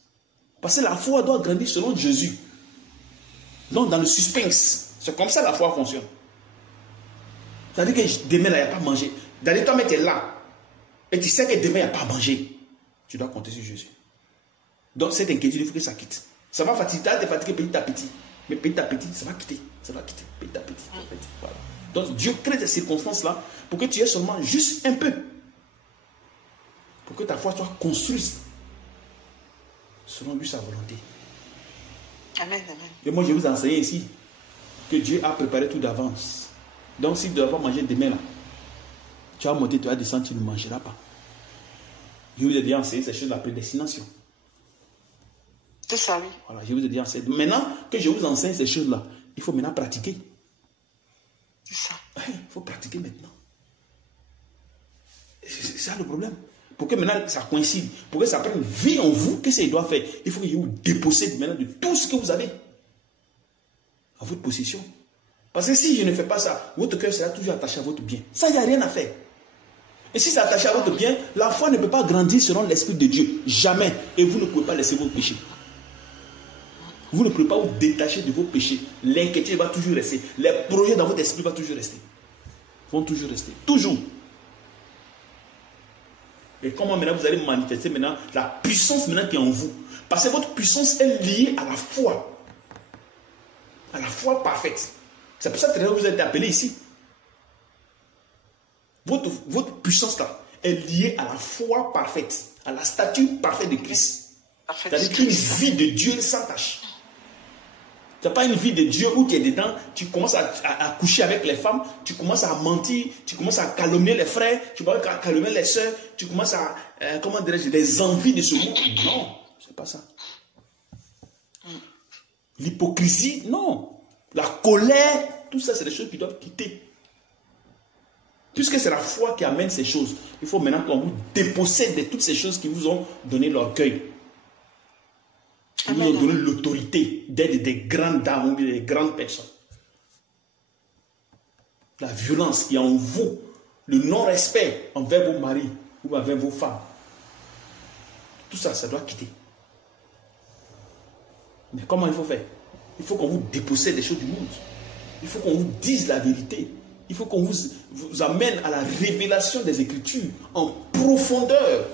Parce que la foi doit grandir selon Jésus. Donc, dans le suspense. C'est comme ça la foi fonctionne. C'est-à-dire que demain, il n'y a pas à manger. D'ailleurs, toi, tu es là. Et tu sais que demain, il n'y a pas à manger. Tu dois compter sur Jésus. Donc, cette inquiétude, il faut que ça quitte. Ça va fatiguer, tu es fatigué petit à petit. Mais petit à petit, ça va quitter. Ça va quitter. Petit à petit. Voilà. Donc, Dieu crée ces circonstances-là pour que tu aies seulement juste un peu. Pour que ta foi soit construite selon lui sa volonté. Amen, amen. Et moi, je vais vous enseigner ici que Dieu a préparé tout d'avance. Donc, si tu ne dois pas manger demain, là, tu vas monter, tu vas descendre, tu ne mangeras pas. Je vous ai déjà enseigné ces choses de la prédestination. C'est ça, oui. Voilà, je vous ai déjà enseigné. Maintenant que je vous enseigne ces choses-là, il faut maintenant pratiquer. C'est ça. Il faut pratiquer maintenant. C'est ça le problème. Pour que maintenant ça coïncide, pour que ça prenne vie en vous, qu'est-ce qu'il doit faire? Il faut que vous dépossède maintenant de tout ce que vous avez à votre possession. Parce que si je ne fais pas ça, votre cœur sera toujours attaché à votre bien. Ça, il n'y a rien à faire. Et si c'est attaché à votre bien, la foi ne peut pas grandir selon l'Esprit de Dieu. Jamais. Et vous ne pouvez pas laisser vos péchés. Vous ne pouvez pas vous détacher de vos péchés. L'inquiétude va toujours rester. Les projets dans votre esprit vont toujours rester. Vont toujours rester. Toujours. Et comment maintenant vous allez manifester maintenant la puissance maintenant qui est en vous. Parce que votre puissance est liée à la foi. À la foi parfaite. C'est pour ça que vous êtes appelé ici. Votre puissance là est liée à la foi parfaite. À la stature parfaite de Christ. C'est-à-dire une vie de Dieu sans tache. Tu n'as pas une vie de Dieu où tu es dedans, tu commences à coucher avec les femmes, tu commences à mentir, tu commences à calomnier les frères, tu commences à calomnier les soeurs, tu commences à, comment dirais-je, les envies de ce monde. Non, c'est pas ça. L'hypocrisie, non. La colère, tout ça, c'est des choses qui doivent quitter. Puisque c'est la foi qui amène ces choses, il faut maintenant qu'on vous dépossède de toutes ces choses qui vous ont donné l'orgueil. Qui vous ont donné l'autorité d'être des grandes dames ou des grandes personnes. La violence qui est en vous, le non-respect envers vos maris ou envers vos femmes. Tout ça, ça doit quitter. Mais comment il faut faire? Il faut qu'on vous dépossède des choses du monde. Il faut qu'on vous dise la vérité. Il faut qu'on vous amène à la révélation des Écritures en profondeur.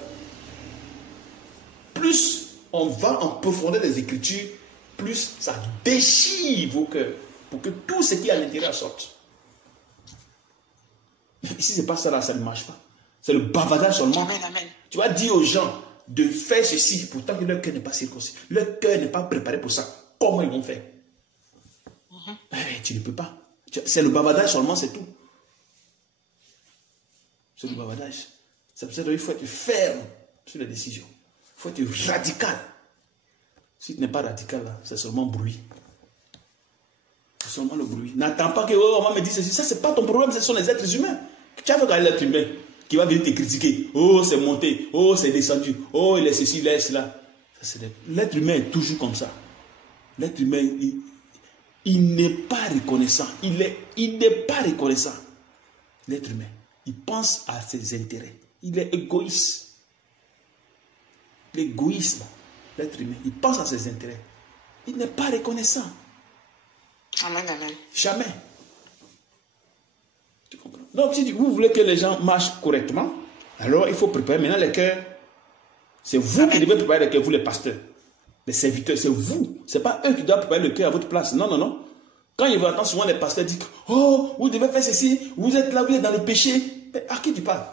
Plus on va en profondeur des Écritures, plus ça déchire vos cœurs pour que tout ce qui est à l'intérieur sorte. Ici, ce n'est pas ça là, ça ne marche pas. C'est le bavardage seulement. Amen, amen. Tu vas dire aux gens de faire ceci, pourtant que leur cœur n'est pas circoncis. Leur cœur n'est pas préparé pour ça. Comment ils vont faire? Tu ne peux pas. C'est le bavardage seulement, c'est tout. C'est le bavardage. C'est pour ça qu'il faut être ferme sur les décisions. Il faut être radical. Si tu n'es pas radical, c'est seulement bruit. C'est seulement le bruit. N'attends pas que on va me dire ceci. Ça, ce n'est pas ton problème, ce sont les êtres humains. Tu as vu l'être humain qui va venir te critiquer. Oh, c'est monté. Oh, c'est descendu. Oh, il est ceci, il est cela. L'être humain est toujours comme ça. L'être humain, il n'est pas reconnaissant. Il n'est pas reconnaissant. L'être humain, il pense à ses intérêts. Il est égoïste. L'égoïsme, l'être humain, il pense à ses intérêts. Il n'est pas reconnaissant. Amen, amen. Jamais. Tu comprends? Donc, si vous voulez que les gens marchent correctement, alors il faut préparer maintenant les cœurs. C'est vous qui devez préparer les cœurs, vous les pasteurs, les serviteurs, c'est vous. Ce n'est pas eux qui doivent préparer le cœur à votre place. Non, non, non. Quand ils vous entendent souvent les pasteurs dire, oh, vous devez faire ceci, vous êtes là, vous êtes dans le péché. Mais à qui tu parles?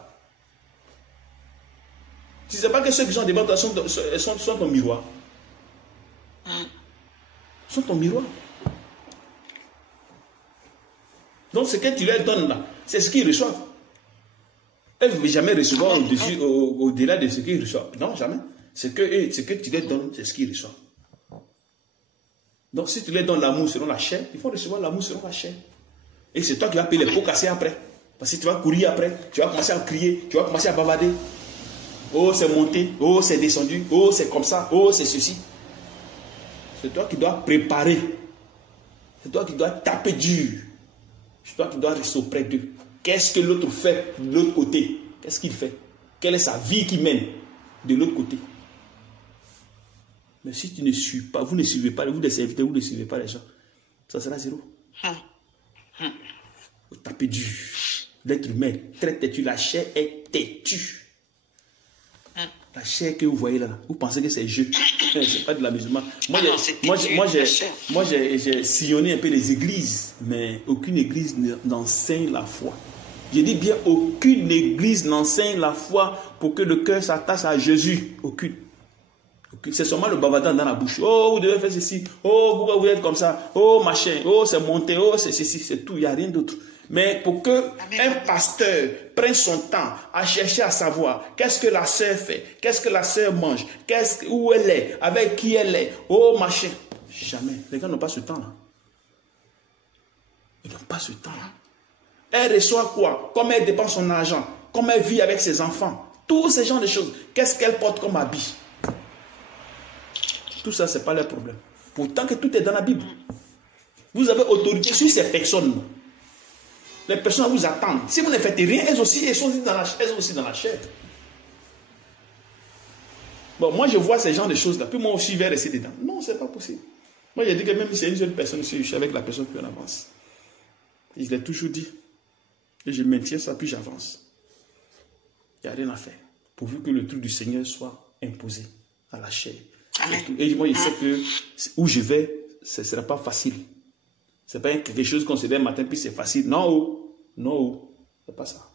Tu ne sais pas que ceux qui sont devant toi sont ton miroir. Sont ton miroir. Donc ce que tu leur donnes là, c'est ce qu'ils reçoivent. Elles ne vont jamais recevoir au-delà de ce qu'ils reçoivent. Non, jamais. Ce que tu leur donnes, c'est ce qu'ils reçoivent. Donc si tu leur donnes l'amour selon la chair, ils vont recevoir l'amour selon la chair. Et c'est toi qui vas payer les pots cassés après. Parce que tu vas courir après, tu vas commencer à crier, tu vas commencer à bavarder. Oh, c'est monté, oh, c'est descendu, oh, c'est comme ça, oh, c'est ceci. C'est toi qui dois préparer C'est toi qui dois taper dur. C'est toi qui dois rester auprès d'eux. Qu'est-ce que l'autre fait de l'autre côté? Qu'est-ce qu'il fait? Quelle est sa vie qui mène de l'autre côté? Mais si tu ne suis pas, vous ne suivez pas, vous les invitez, vous ne suivez pas les gens, ça sera zéro. Vous tapez dur. L'être humain est très têtu. La chair est têtue. La chair que vous voyez là, vous pensez que c'est jeu. C'est pas de l'amusement. Moi, j'ai sillonné un peu les églises, mais aucune église n'enseigne la foi. Je dis bien, aucune église n'enseigne la foi pour que le cœur s'attache à Jésus. Aucune. C'est seulement le bavardage dans la bouche. Oh, vous devez faire ceci. Oh, pourquoi vous êtes comme ça? Oh, machin. Oh, c'est monté. Oh, c'est ceci, c'est tout. Il n'y a rien d'autre. Mais pour que un pasteur prenne son temps à chercher à savoir qu'est-ce que la sœur fait, qu'est-ce que la sœur mange, où elle est, avec qui elle est, oh, machin. Jamais. Les gars n'ont pas ce temps-là. Ils n'ont pas ce temps-là. Elle reçoit quoi? Comment elle dépense son argent? Comment elle vit avec ses enfants? Tous ces genres de choses. Qu'est-ce qu'elle porte comme habit? Tout ça, ce n'est pas leur problème. Pourtant que tout est dans la Bible. Vous avez autorité sur ces personnes. Les personnes vous attendent. Si vous ne faites rien, elles sont aussi dans la chair. Bon, moi, je vois ces genres de choses-là. Puis moi aussi, je vais rester dedans. Non, ce n'est pas possible. Moi, j'ai dit que même si c'est une seule personne, je suis avec la personne qui en avance. Et je l'ai toujours dit. Et je maintiens ça, puis j'avance. Il n'y a rien à faire. Pourvu que le truc du Seigneur soit imposé à la chair. Et moi, je sais que où je vais, ce ne sera pas facile. Ce n'est pas quelque chose qu'on se dit un matin, puis c'est facile. Non, non, ce n'est pas ça.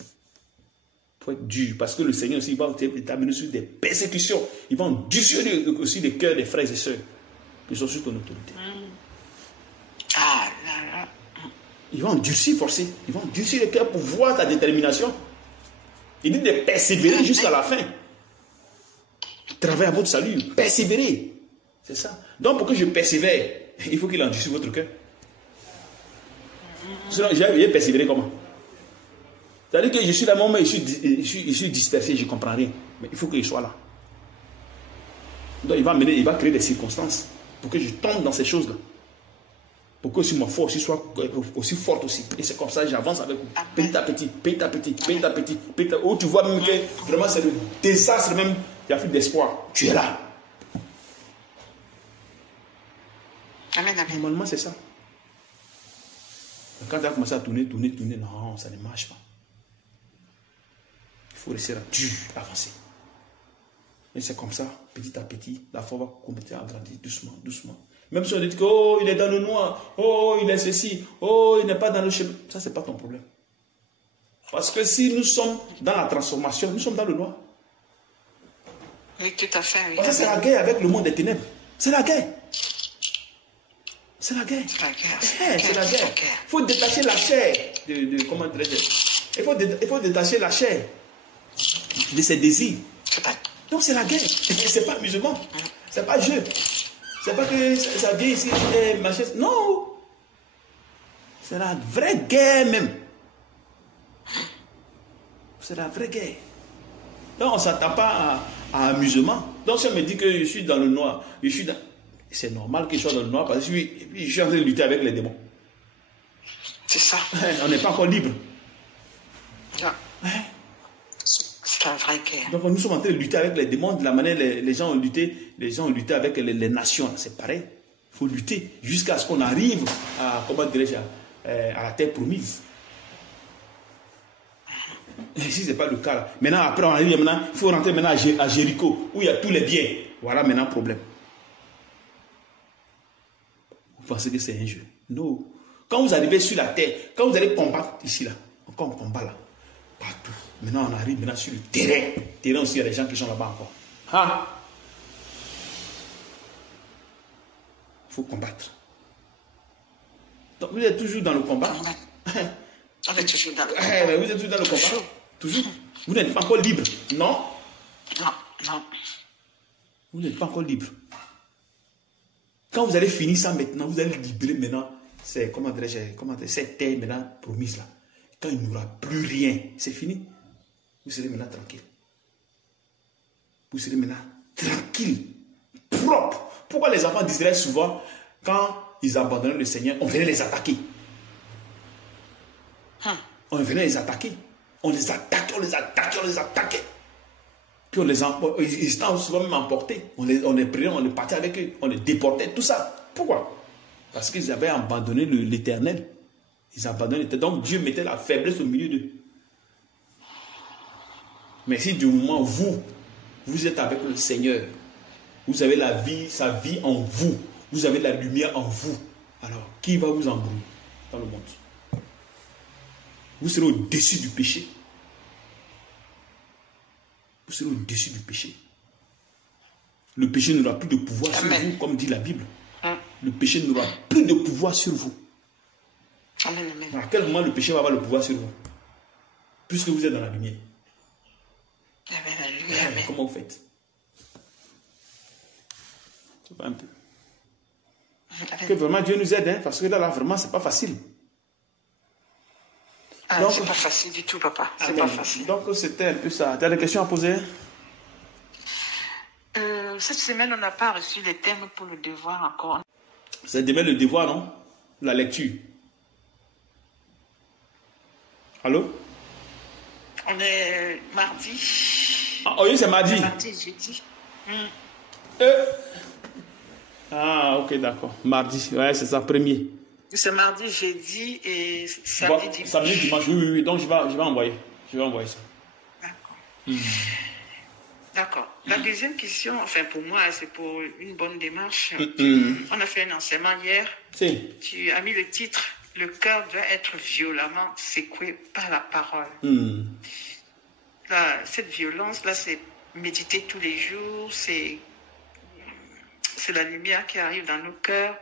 Il faut être dur, parce que le Seigneur aussi, il va t'amener sur des persécutions. Il va endurcir aussi les cœurs des frères et sœurs qui sont sous ton autorité. Il va endurcir, forcer. Il va endurcir les cœurs pour voir ta détermination. Il dit de persévérer jusqu'à la fin. Travaillez à votre salut, persévérez. C'est ça. Donc, pour que je persévère, il faut qu'il endurcisse votre cœur. Sinon, j'ai persévéré comment? C'est-à-dire que je suis là, mon moment, je suis dispersé, je ne comprends rien. Mais il faut qu'il soit là. Donc, il va créer des circonstances pour que je tombe dans ces choses-là. Pour que ma foi aussi soit aussi forte aussi. Et c'est comme ça que j'avance avec vous. Petit à petit, petit à petit, petit à petit, petit à petit. Oh, tu vois même que vraiment c'est le désastre même. Il n'y a plus d'espoir. Tu es là. Amen, amen. Normalement, c'est ça. Quand tu as commencé à tourner, non, ça ne marche pas. Il faut rester là, dur, avancer. Et c'est comme ça, petit à petit, la foi va commencer à grandir doucement, doucement. Même si on dit que, oh, il est dans le noir, oh, il est ceci, oh, il n'est pas dans le chemin. Ça, ce n'est pas ton problème. Parce que si nous sommes dans la transformation, nous sommes dans le noir. Oui, tout à fait. Oui. Parce que c'est la guerre avec le monde des ténèbres. C'est la guerre. C'est la guerre. C'est la guerre. Il faut détacher la chair comment dirais-je? Il faut détacher la chair de ses désirs. Donc c'est la guerre. C'est pas amusement. C'est pas jeu. C'est pas que ça vient ici, machin. Non. C'est la vraie guerre même. C'est la vraie guerre. Donc on ne s'attend pas à amusement. Donc si on me dit que je suis dans le noir, c'est normal que je sois dans le noir parce que je suis en train de lutter avec les démons. C'est ça. On n'est pas encore libre. Non. C'est la vraie guerre. Donc nous sommes en train de lutter avec les démons de la manière les gens ont lutté avec les nations. C'est pareil. Il faut lutter jusqu'à ce qu'on arrive à, comment dirais-je, à la terre promise. Et si ce n'est pas le cas, là, maintenant, après, on arrive, maintenant, il faut rentrer maintenant à Jéricho, où il y a tous les biens. Voilà maintenant le problème. Vous pensez que c'est un jeu? Non. Quand vous arrivez sur la terre, quand vous allez combattre ici, là, encore on combat là, partout. Maintenant, on arrive maintenant sur le terrain. Le terrain aussi, il y a des gens qui sont là-bas encore. Ah! Il faut combattre. Donc, vous êtes toujours dans le combat. On est toujours dans le combat. Vous êtes toujours dans le combat. Toujours. Vous n'êtes pas encore libre. Non? Non. Vous n'êtes pas encore libre. Quand vous allez finir ça maintenant, vous allez libérer maintenant, c'est, comment dirais-je, cette terre maintenant promise là. Quand il n'y aura plus rien, c'est fini. Vous serez maintenant tranquille. Vous serez maintenant tranquille, propre. Pourquoi les enfants d'Israël souvent, quand ils abandonnaient le Seigneur, on venait les attaquer. On venait les attaquer. On les attaquait, on les attaquait, on les attaquait. Puis ils étaient souvent même emportés. On les prenait, on les partait avec eux, on les déportait, tout ça. Pourquoi? Parce qu'ils avaient abandonné l'Éternel. Ils abandonnaient l'Éternel. Donc Dieu mettait la faiblesse au milieu d'eux. Mais si du moment où vous êtes avec le Seigneur, vous avez la vie, sa vie en vous, vous avez la lumière en vous, alors qui va vous embrouiller dans le monde? Vous serez au-dessus du péché. Vous serez au-dessus du péché. Le péché n'aura plus de pouvoir sur vous, comme dit la Bible. Le péché n'aura plus de pouvoir sur vous. Amen, amen. À quel moment le péché va avoir le pouvoir sur vous? Puisque vous êtes dans la lumière. Amen. Comment vous faites? C'est pas un peu. Que vraiment Dieu nous aide, hein, parce que là vraiment, c'est pas facile. C'est pas facile du tout, papa. C'est pas facile. Donc, c'était un peu ça. Tu as des questions à poser? Cette semaine, on n'a pas reçu les thèmes pour le devoir encore. C'est demain le devoir, non? La lecture. Allô? On est mardi. Ah, oui, c'est mardi. Mardi et jeudi. Ah, ok, d'accord. Mardi, ouais, c'est ça, premier. C'est mardi, jeudi et samedi, dimanche. Samedi, dimanche, oui. Donc, je vais envoyer. Je vais envoyer ça. D'accord. D'accord. La deuxième question, enfin pour moi, c'est pour une bonne démarche. On a fait un enseignement hier. Si. Tu as mis le titre « Le cœur doit être violemment secoué par la parole ». Là, cette violence-là, c'est méditer tous les jours, c'est la lumière qui arrive dans nos cœurs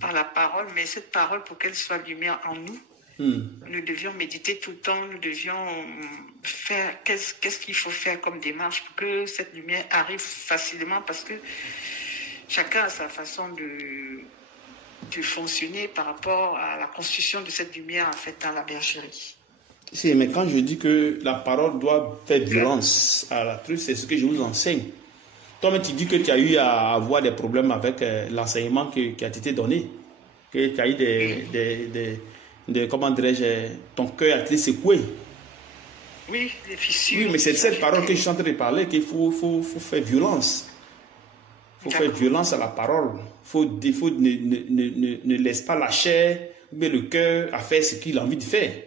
par la parole, mais cette parole, pour qu'elle soit lumière en nous, nous devions méditer tout le temps, nous devions faire, qu'est-ce qu'il faut faire comme démarche pour que cette lumière arrive facilement, parce que chacun a sa façon de fonctionner par rapport à la construction de cette lumière, en fait, dans la bergerie. Si, mais quand je dis que la parole doit faire violence à la truc, c'est ce que je vous enseigne. Toi, tu dis que tu as eu à avoir des problèmes avec l'enseignement qui a été donné, que tu as eu comment dirais-je, ton cœur a été secoué. Oui, les fissures. Oui, mais c'est cette parole que je suis en train de parler qu'il faut faire violence. Il faut faire violence à la parole. Ne laisse pas la chair, mais le cœur à faire ce qu'il a envie de faire.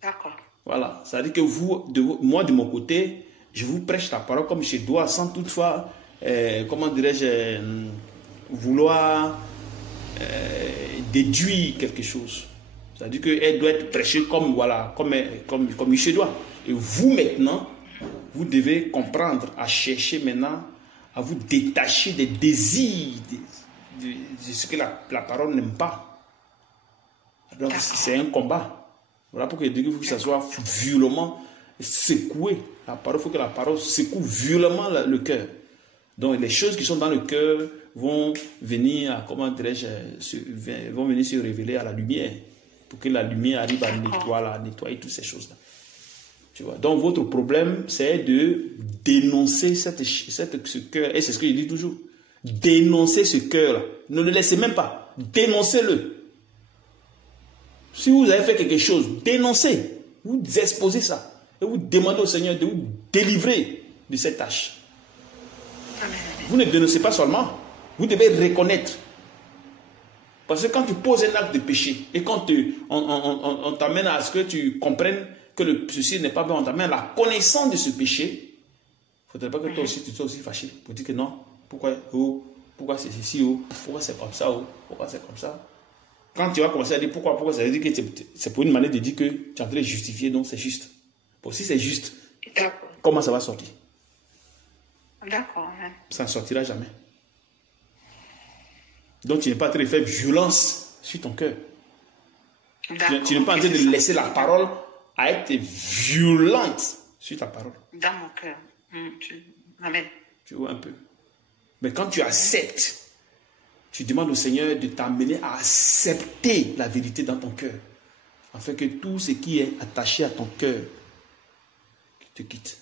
D'accord. Voilà, ça veut dire que moi de mon côté, je vous prêche la parole comme je dois, sans toutefois, comment dirais-je, vouloir déduire quelque chose. C'est-à-dire qu'elle doit être prêchée comme il se doit. Et vous maintenant, vous devez comprendre, à chercher maintenant, à vous détacher des désirs, de ce que la parole n'aime pas. Donc c'est un combat. Voilà pourquoi je dis qu'il faut que ça soit violemment secoué. La parole, il faut que la parole secoue violemment le cœur. Donc les choses qui sont dans le cœur vont venir, vont venir se révéler à la lumière, pour que la lumière arrive à nettoyer toutes ces choses-là. Tu vois? Donc votre problème, c'est de dénoncer ce cœur. Et c'est ce que je dis toujours. Dénoncez ce cœur-là. Ne le laissez même pas. Dénoncez-le. Si vous avez fait quelque chose, dénoncez. Vous exposez ça. Et vous demandez au Seigneur de vous délivrer de cette tâche. Vous ne dénoncez pas seulement. Vous devez reconnaître. Parce que quand tu poses un acte de péché, et quand on t'amène à ce que tu comprennes que ceci n'est pas bon, on t'amène à la connaissance de ce péché, il ne faudrait pas que toi aussi tu sois aussi fâché pour dire que non, pourquoi c'est ceci, pourquoi c'est comme ça, pourquoi c'est comme ça. Quand tu vas commencer à dire pourquoi, ça veut dire que c'est pour une manière de dire que tu es en train de justifier, donc c'est juste. Bon, si c'est juste, comment ça va sortir? D'accord. Ça ne sortira jamais. Donc tu n'es pas en train de faire violence sur ton cœur. Tu n'es pas en train de laisser la parole à être violente sur ta parole. Dans mon cœur. Amen. Tu vois un peu. Mais quand tu acceptes, tu demandes au Seigneur de t'amener à accepter la vérité dans ton cœur, afin que tout ce qui est attaché à ton cœur te quitte.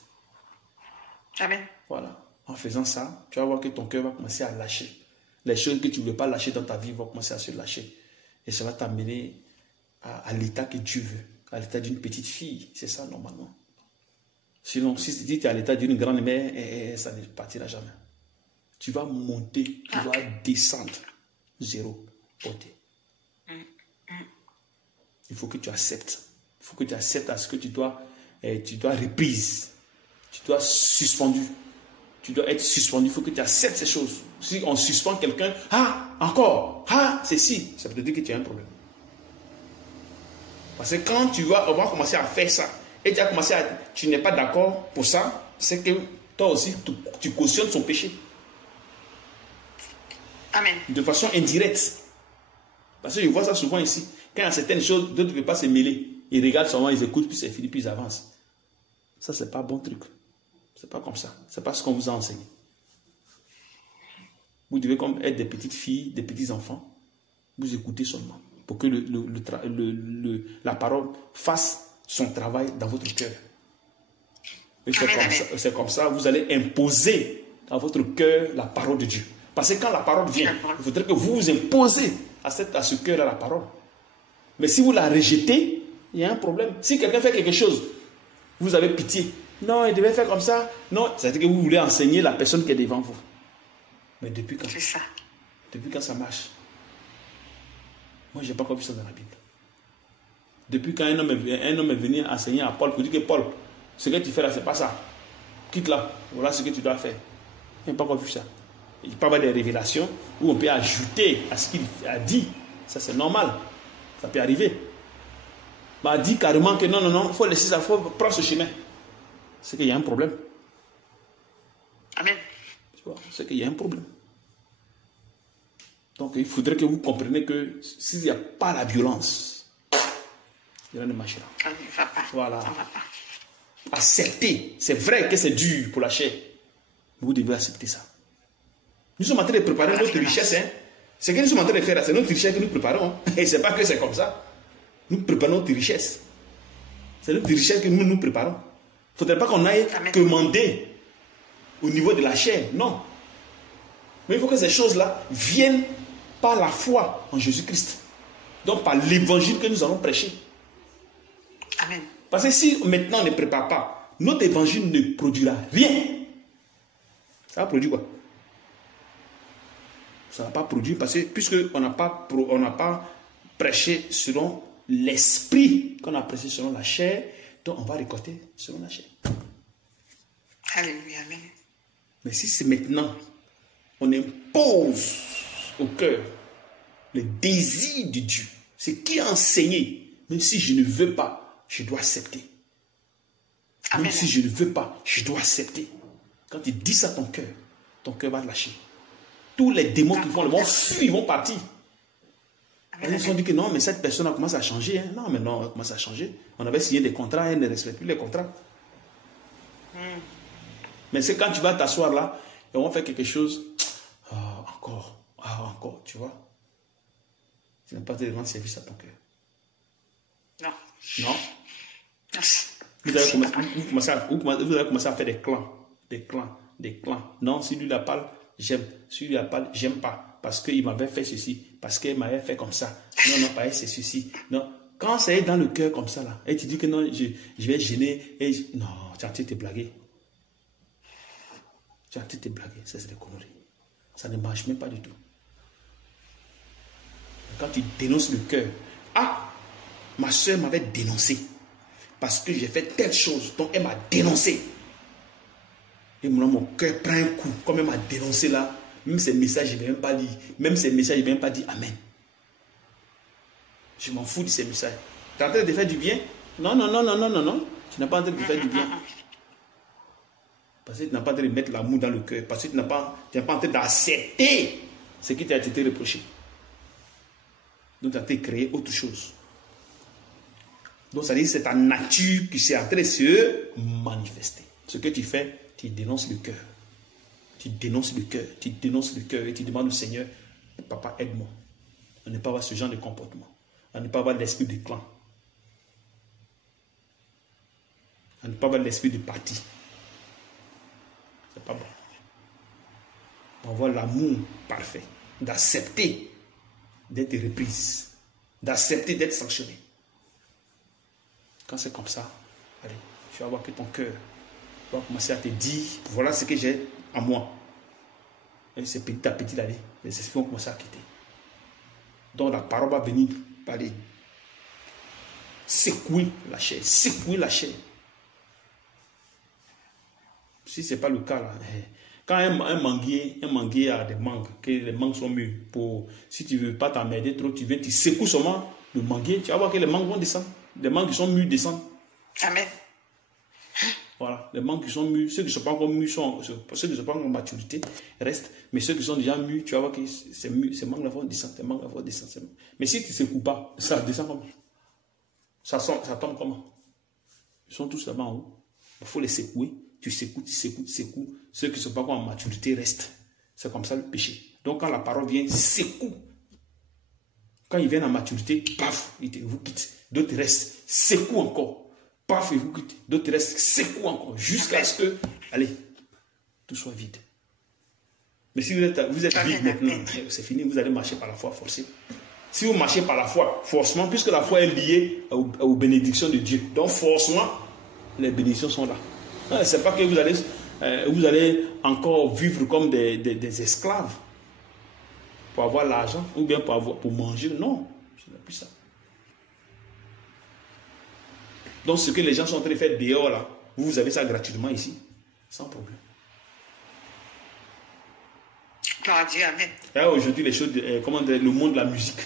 Amen. Voilà. En faisant ça, tu vas voir que ton cœur va commencer à lâcher. Les choses que tu ne veux pas lâcher dans ta vie vont commencer à se lâcher. Et ça va t'amener à l'état que Dieu veut, à l'état d'une petite fille. C'est ça normalement. Sinon, si tu es à l'état d'une grande mère, ça ne partira jamais. Tu vas monter, tu vas descendre. Zéro côté. Il faut que tu acceptes. Il faut que tu acceptes à ce que tu dois reprise. Tu dois suspendu. Tu dois être suspendu. Il faut que tu acceptes ces choses. Si on suspend quelqu'un, encore, c'est si, ça peut te dire que tu as un problème. Parce que quand on va commencer à faire ça, et tu n'es pas d'accord pour ça, c'est que toi aussi, tu cautionnes son péché. Amen. De façon indirecte. Parce que je vois ça souvent ici. Quand il y a certaines choses, d'autres ne peuvent pas se mêler. Ils regardent seulement, ils écoutent, puis c'est fini, puis ils avancent. Ça, c'est pas bon truc. C'est pas comme ça. C'est pas ce qu'on vous a enseigné. Vous devez comme être des petites filles, des petits enfants. Vous écoutez seulement. Pour que la parole fasse son travail dans votre cœur. Et c'est comme ça, vous allez imposer à votre cœur la parole de Dieu. Parce que quand la parole vient, il faudrait que vous vous imposez à ce cœur-là la parole. Mais si vous la rejetez, il y a un problème. Si quelqu'un fait quelque chose, vous avez pitié. Non, il devait faire comme ça. Non, c'est-à-dire que vous voulez enseigner la personne qui est devant vous. Mais depuis quand? C'est ça. Depuis quand ça marche? Moi, je n'ai pas encore vu ça dans la Bible. Depuis quand un homme est venu enseigner à Paul pour dire que Paul, ce que tu fais là, c'est pas ça. Quitte là. Voilà ce que tu dois faire. Je n'ai pas encore vu ça. Il peut y avoir des révélations où on peut ajouter à ce qu'il a dit. Ça, c'est normal. Ça peut arriver. Mais il dit carrément que non, il faut laisser ça, il faut prendre ce chemin. C'est qu'il y a un problème. Amen. Tu vois, c'est qu'il y a un problème. Donc, il faudrait que vous compreniez que s'il n'y a pas la violence, il y en a ne marchera. Ça ne va pas. Voilà. Ça ne va pas. Accepter. C'est vrai que c'est dur pour la chair. Vous devez accepter ça. Nous sommes en train de préparer notre richesse. Hein. Ce que nous sommes en train de faire, c'est notre richesse que nous préparons. Et ce n'est pas que c'est comme ça. Nous préparons notre richesse. C'est notre richesse que nous préparons. Il ne faudrait pas qu'on aille commander au niveau de la chair. Non. Mais il faut que ces choses-là viennent par la foi en Jésus-Christ. Donc par l'évangile que nous allons prêcher. Amen. Parce que si maintenant on ne prépare pas, notre évangile ne produira rien. Ça va produire quoi? Ça ne va pas produire parce que puisqu'on n'a pas prêché selon l'esprit, qu'on a prêché selon la chair, donc on va récolter selon la chair. Alléluia, amen. Mais si c'est maintenant, on impose au cœur le désir de Dieu, c'est qui a enseigné, même si je ne veux pas, je dois accepter. Même Amen. si je ne veux pas, je dois accepter. Quand tu dis ça à ton cœur va lâcher. Tous les démons qui vont fuir, ils vont partir. Ils se sont dit que non, mais cette personne a commencé à changer. Hein. Non, mais non, elle commence à changer. On avait signé des contrats, elle ne respecte plus les contrats. Mais c'est quand tu vas t'asseoir là, et on va faire quelque chose. Encore, tu vois. Tu n'as pas de rendre service à ton cœur. Non. Non. Merci. Vous allez commencer à faire des clans. Non, si lui la parle, j'aime. Si lui la parle, j'aime pas. Parce qu'il m'avait fait ceci. Parce qu'il m'avait fait comme ça. Non, pas c'est ceci. Non. Quand ça est dans le cœur comme ça, là, et tu dis que non, je vais gêner. Non, tu as été blagué. Tu as été blagué. Ça, c'est des conneries. Ça ne marche même pas du tout. Quand tu dénonces le cœur, ma soeur m'avait dénoncé. Parce que j'ai fait telle chose. Donc, elle m'a dénoncé. Et mon cœur prend un coup. Comme elle m'a dénoncé là, même ces messages, je ne vais même pas lire. Même ces messages, je ne vais même pas dire Amen. Je m'en fous de ces messages. Tu es en train de faire du bien? Non. Tu n'es pas en train de faire du bien. Parce que tu n'as pas en train de mettre l'amour dans le cœur. Parce que tu n'es pas en train d'accepter ce qui t'a été reproché. Donc, tu as été créé autre chose. Donc, ça veut dire que c'est ta nature qui s'est en train de se manifester. Ce que tu fais, tu dénonces le cœur. Tu dénonces le cœur et tu demandes au Seigneur, Papa, aide-moi. On ne peut pas avoir ce genre de comportement. On ne peut pas avoir l'esprit de clan. On ne peut pas avoir l'esprit de parti. C'est pas bon. On voit l'amour parfait. d'accepter d'être reprise, d'accepter d'être sanctionné. Quand c'est comme ça, allez, tu vas voir que ton cœur va commencer à te dire, voilà ce que j'ai en moi. Et c'est petit à petit d'aller, les esprits vont commencer à quitter. Donc la parole va venir parler, secouer la chair, secouer la chair. Si ce n'est pas le cas, là, quand un manguier a des mangues, que les mangues sont mûres, si tu ne veux pas t'emmerder trop, tu viens, tu secoues seulement le manguier, tu vas voir que les mangues vont descendre. Les mangues qui sont mûres descendent. Amen. Voilà, les mangues qui sont mûres, ceux qui ne sont pas encore mûrs, ceux qui ne sont pas encore en maturité, restent. Mais ceux qui sont déjà mûrs, tu vas voir que ces mangues-là vont descendre, ces mangues-là vont descendre. Mais si tu ne secoues pas, ça descend comment? Ça tombe comment? Ils sont tous là-bas en haut. Il faut les secouer. Tu secoues, tu secoues, tu secoues. Ceux qui ne sont pas encore en maturité restent. C'est comme ça le péché. Donc quand la parole vient, secoue. Quand ils viennent en maturité, paf, ils vous quittent. D'autres restent, secouent encore. Paf, ils vous quittent. D'autres restent, secouent encore. Jusqu'à ce que, allez, tout soit vide. Mais si vous êtes vide maintenant, c'est fini, vous allez marcher par la foi forcée. Si vous marchez par la foi, forcément, puisque la foi est liée aux bénédictions de Dieu. Donc forcément, les bénédictions sont là. Ce n'est pas que vous allez encore vivre comme des esclaves pour avoir l'argent ou bien pour manger. Non, ce n'est plus ça. Donc ce que les gens sont en train de faire dehors là, vous avez ça gratuitement ici, sans problème. Aujourd'hui, les choses, le monde de la musique,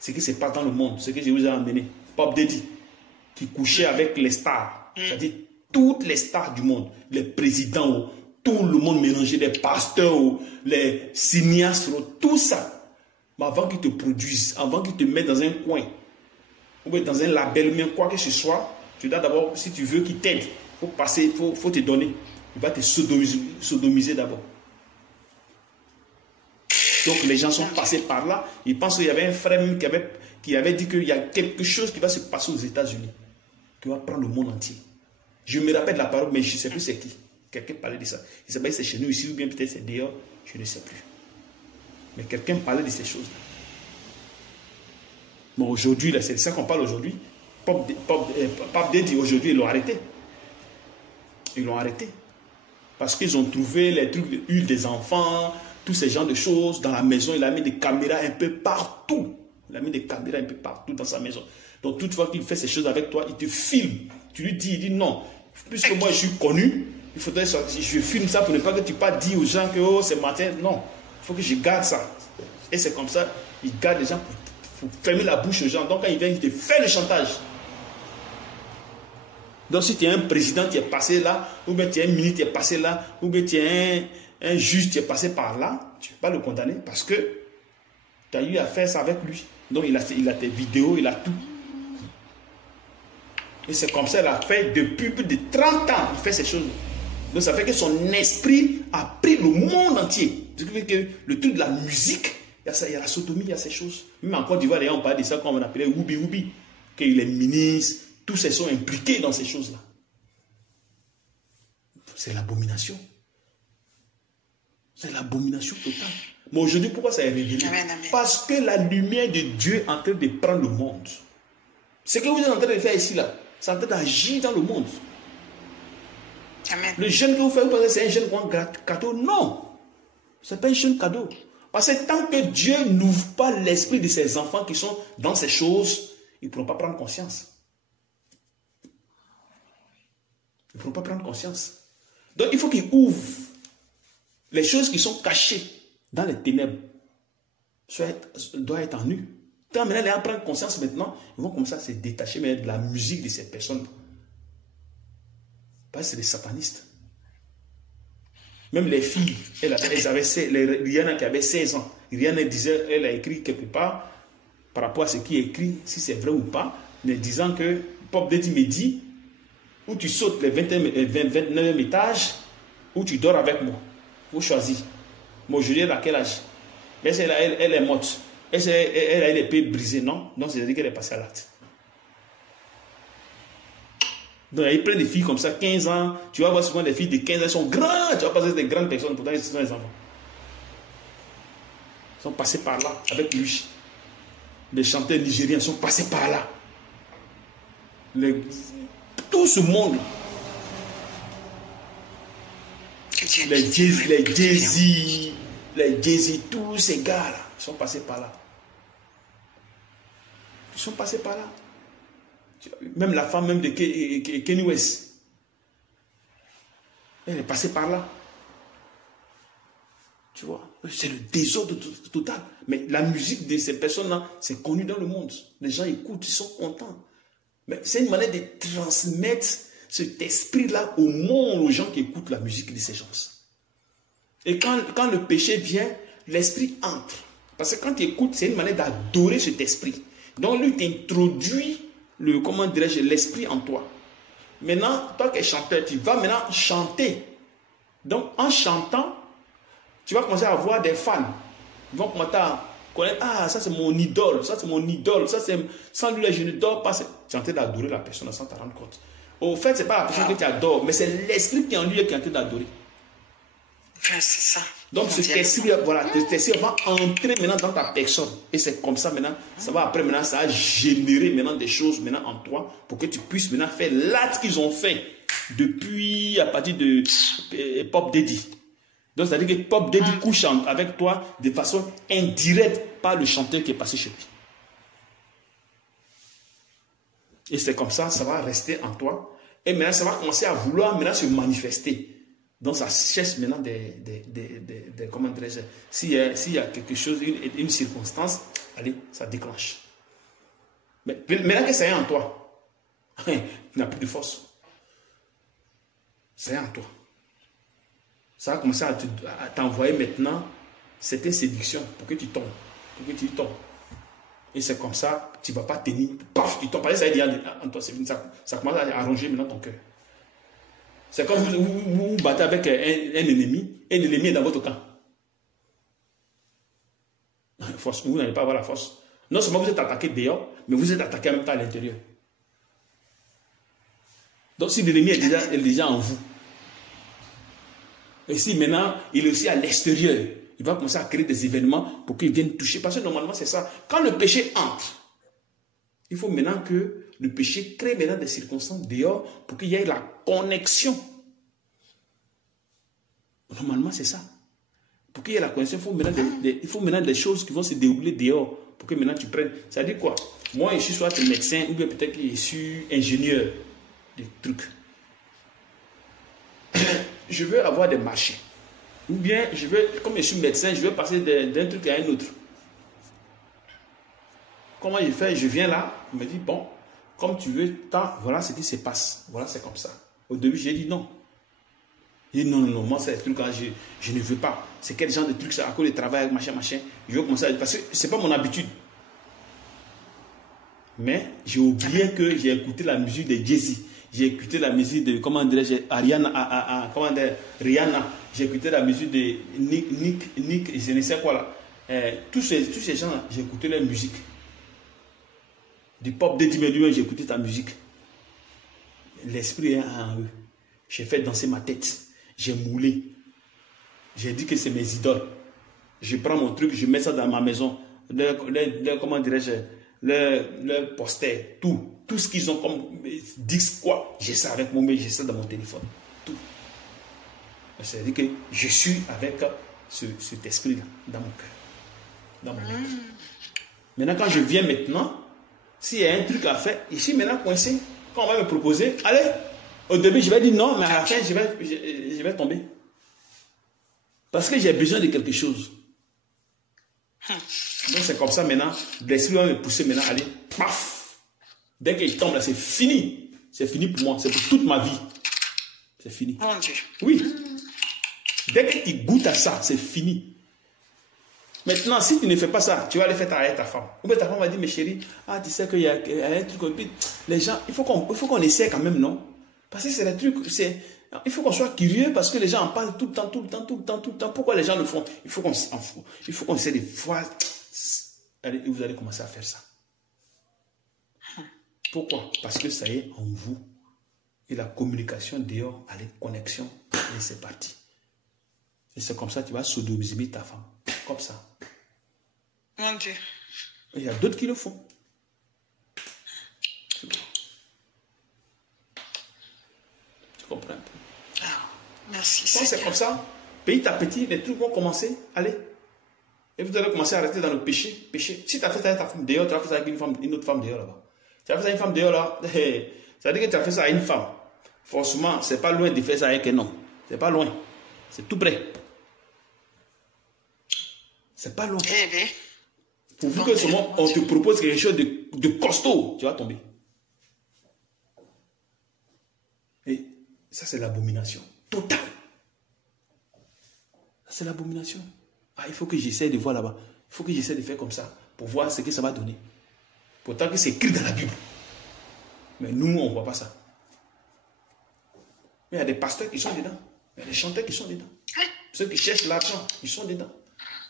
ce qui se passe dans le monde, ce que je vous ai amené, Pop Daddy, qui couchait avec les stars, c'est-à-dire toutes les stars du monde, les présidents, tout le monde mélangé, les pasteurs, les cinéastes, tout ça. Mais avant qu'ils te produisent, avant qu'ils te mettent dans un coin, ou dans un label, même quoi que ce soit, tu dois d'abord, si tu veux qu'ils t'aident, il faut te donner. Il va te sodomiser d'abord. Donc les gens sont passés par là. Ils pensent qu'il y avait un frère qui avait dit qu'il y a quelque chose qui va se passer aux États-Unis, qui va prendre le monde entier. Je me rappelle la parole, mais je ne sais plus c'est qui. Quelqu'un parlait de ça. Je ne sais pas si c'est chez nous ici ou bien peut-être c'est dehors. Je ne sais plus. Mais quelqu'un parlait de ces choses-là. Bon, aujourd'hui, c'est ça qu'on parle aujourd'hui. Pop Daddy, aujourd'hui, ils l'ont arrêté. Ils l'ont arrêté. Parce qu'ils ont trouvé les trucs de huile des enfants, tous ces genres de choses. Dans la maison, il a mis des caméras un peu partout. Il a mis des caméras un peu partout dans sa maison. Donc, toutefois qu'il fait ces choses avec toi, il te filme. Tu lui dis, il dit non. Puisque moi, je suis connu, il faudrait que je filme ça pour ne pas que tu pas dire aux gens que oh, c'est matin. Non, il faut que je garde ça. Et c'est comme ça, il garde les gens pour fermer la bouche aux gens. Donc, quand il vient, il te fait le chantage. Donc, si tu es un président qui est passé là, ou bien tu es un ministre qui est passé là, ou bien tu es un juge qui est passé par là, tu ne peux pas le condamner parce que tu as eu à faire ça avec lui. Donc, il a tes vidéos, il a tout. Et c'est comme ça qu'il a fait depuis plus de 30 ans. Il fait ces choses. Donc ça fait que son esprit a pris le monde entier. Ce qui fait que le truc de la musique, il y a la sodomie, il y a ces choses. Même en Côte d'Ivoire, on parle de ça comme on appelait Oubi Oubi. Que les ministres, tous ces sont impliqués dans ces choses-là. C'est l'abomination. C'est l'abomination totale. Mais aujourd'hui, pourquoi ça est révélé? Parce que la lumière de Dieu est en train de prendre le monde. Ce que vous êtes en train de faire ici, là, c'est en train d'agir dans le monde. Amen. Le jeûne que vous faites, c'est un jeûne cadeau. Non. Ce n'est pas un jeûne cadeau. Parce que tant que Dieu n'ouvre pas l'esprit de ses enfants qui sont dans ces choses, ils ne pourront pas prendre conscience. Ils ne pourront pas prendre conscience. Donc il faut qu'ils ouvrent les choses qui sont cachées dans les ténèbres. Doivent être en nu. Quand maintenant les gens prennent conscience maintenant, ils vont commencer à se détacher de la musique de ces personnes. Parce que c'est des satanistes. Même les filles, Rihanna qui avait 16 ans, Rihanna disait, elle a écrit quelque part, par rapport à ce qui est écrit, si c'est vrai ou pas, mais disant que Pop Daddy me dit, ou tu sautes le 29e étage, ou tu dors avec moi. Vous choisissez. Moi, je à quel âge? Elle est morte. Elle a les pieds brisés, non? Donc, c'est-à-dire qu'elle est passée à l'acte. Donc, il y a plein de filles comme ça, 15 ans. Tu vas voir souvent des filles de 15 ans, elles sont grandes. Tu vas passer des grandes personnes, pourtant, elles sont des enfants. sont passés par là avec lui. Les chanteurs nigériens sont passés par là. Tout ce monde. Les Jay-Z, tous ces gars-là, ils sont passés par là. Ils sont passés par là. Même la femme même de Kanye West, elle est passée par là. Tu vois, c'est le désordre total. Mais la musique de ces personnes-là, c'est connu dans le monde. Les gens écoutent, ils sont contents. Mais c'est une manière de transmettre cet esprit-là au monde, aux gens qui écoutent la musique de ces gens. Et quand le péché vient, l'esprit entre. Parce que quand tu écoutes, c'est une manière d'adorer cet esprit. Donc lui t'introduit comment dirais-je, l'esprit en toi. Maintenant, toi qui es chanteur, tu vas maintenant chanter. Donc en chantant, tu vas commencer à avoir des fans. Ils vont commencer à connaître, ah, ça c'est mon idole, ça c'est mon idole, ça c'est, sans lui, je ne dors pas. Tu es en train d'adorer la personne sans te rendre compte. Au fait, ce n'est pas la personne que tu adores, mais c'est l'esprit qui est en lui qui est en train d'adorer. C'est ça. Donc cet esprit, voilà, cet esprit va entrer maintenant dans ta personne. Et c'est comme ça maintenant, ça va après maintenant, ça va générer maintenant des choses maintenant en toi pour que tu puisses maintenant faire l'acte qu'ils ont fait depuis à partir de Pop Daddy. Donc c'est-à-dire que Pop Daddy couche avec toi de façon indirecte par le chanteur qui est passé chez lui. Et c'est comme ça, ça va rester en toi. Et maintenant, ça va commencer à vouloir maintenant se manifester. Donc ça cherche maintenant comment dirais-je, s'il y a quelque chose, une circonstance, allez, ça déclenche. Mais maintenant que ça est en toi, tu n'as plus de force. Ça est en toi. Ça va commencer à t'envoyer maintenant certaines séductions pour que tu tombes. Pour que tu tombes. Et c'est comme ça, tu ne vas pas tenir. Paf, tu tombes. Parce que ça est déjà en toi. Ça commence à arranger maintenant ton cœur. C'est comme vous battez avec un ennemi, et l'ennemi est dans votre camp. Force, vous n'allez pas avoir la force. Non seulement vous êtes attaqué dehors, mais vous êtes attaqué en même temps à l'intérieur. Donc si l'ennemi est déjà en vous, et si maintenant il est aussi à l'extérieur, il va commencer à créer des événements pour qu'il vienne toucher. Parce que normalement c'est ça. Quand le péché entre, il faut maintenant que le péché crée maintenant des circonstances dehors pour qu'il y ait la connexion. Normalement, c'est ça. Pour qu'il y ait la connexion, il faut maintenant des choses qui vont se dérouler dehors pour que maintenant tu prennes. Ça veut dire quoi? Moi, je suis soit médecin ou bien peut-être que je suis ingénieur des trucs. Je veux avoir des marchés. Ou bien, comme je suis médecin, je veux passer d'un truc à un autre. Comment je fais? Je viens là, on me dit, bon, comme tu veux, voilà ce qui se passe. Voilà, c'est comme ça. Au début, j'ai dit non. J'ai dit non, moi, c'est des trucs là, je ne veux pas. C'est quel genre de trucs, ça, à cause du travail, machin. Je veux commencer à... Parce que ce n'est pas mon habitude. Mais j'ai oublié que j'ai écouté la musique de Jay-Z. J'ai écouté la musique de, comment dirais-je, Rihanna. J'ai écouté la musique de Nick, je ne sais quoi là. Tous ces gens-là, j'ai écouté leur musique. Du Pop Daddy, j'ai écouté ta musique. L'esprit est en eux. J'ai fait danser ma tête. J'ai moulé. J'ai dit que c'est mes idoles. Je prends mon truc, je mets ça dans ma maison. Comment dirais-je, le poster, tout ce qu'ils ont comme disque, quoi. J'ai ça avec moi, j'ai ça dans mon téléphone. Tout. C'est-à-dire que je suis avec cet esprit-là dans mon cœur. Dans mon être. Maintenant, quand je viens maintenant, s'il y a un truc à faire, je suis maintenant coincé. Quand on va me proposer, allez, au début, je vais dire non, mais à la fin, je vais tomber. Parce que j'ai besoin de quelque chose. Donc, c'est comme ça maintenant. L'esprit va me pousser maintenant, allez, paf. Dès qu'il tombe là, c'est fini. C'est fini pour moi. C'est pour toute ma vie. C'est fini. Mon Dieu. Oui. Dès que tu goûtes à ça, c'est fini. Maintenant, si tu ne fais pas ça, tu vas aller faire avec ta femme. Ou bien ta femme va dire, mais chérie, tu sais qu'il y a un truc. Les gens, il faut qu'on essaie quand même, non? Parce que c'est des trucs, il faut qu'on soit curieux parce que les gens en parlent tout le temps. Pourquoi les gens le font? Il faut qu'on essaie de voir. Allez, vous allez commencer à faire ça. Pourquoi? Parce que ça y est en vous. Et la communication dehors, allez, connexion, et c'est parti. Et c'est comme ça que tu vas sodomiser ta femme. Comme ça. Mon Dieu. Il y a d'autres qui le font. Tu comprends un peu? Ah, merci. Donc c'est comme ça, petit à petit, les trucs vont commencer. Allez. Et vous allez commencer à rester dans le péché. Si tu as fait ça avec ta femme dehors, tu as fait ça avec une autre femme dehors là-bas. Tu as fait ça avec une femme dehors là, ça veut dire que tu as fait ça à une femme. Forcément, c'est pas loin de faire ça avec un homme. C'est pas loin. C'est tout près. C'est pas loin. Eh bien. Pourvu que seulement on te propose quelque chose de costaud, tu vas tomber. Et ça, c'est l'abomination totale. Ça, c'est l'abomination. Ah, il faut que j'essaie de voir là-bas. Il faut que j'essaie de faire comme ça pour voir ce que ça va donner. Pourtant que c'est écrit dans la Bible. Mais nous, on ne voit pas ça. Mais il y a des pasteurs qui sont dedans. Il y a des chanteurs qui sont dedans. Ceux qui cherchent l'argent, ils sont dedans.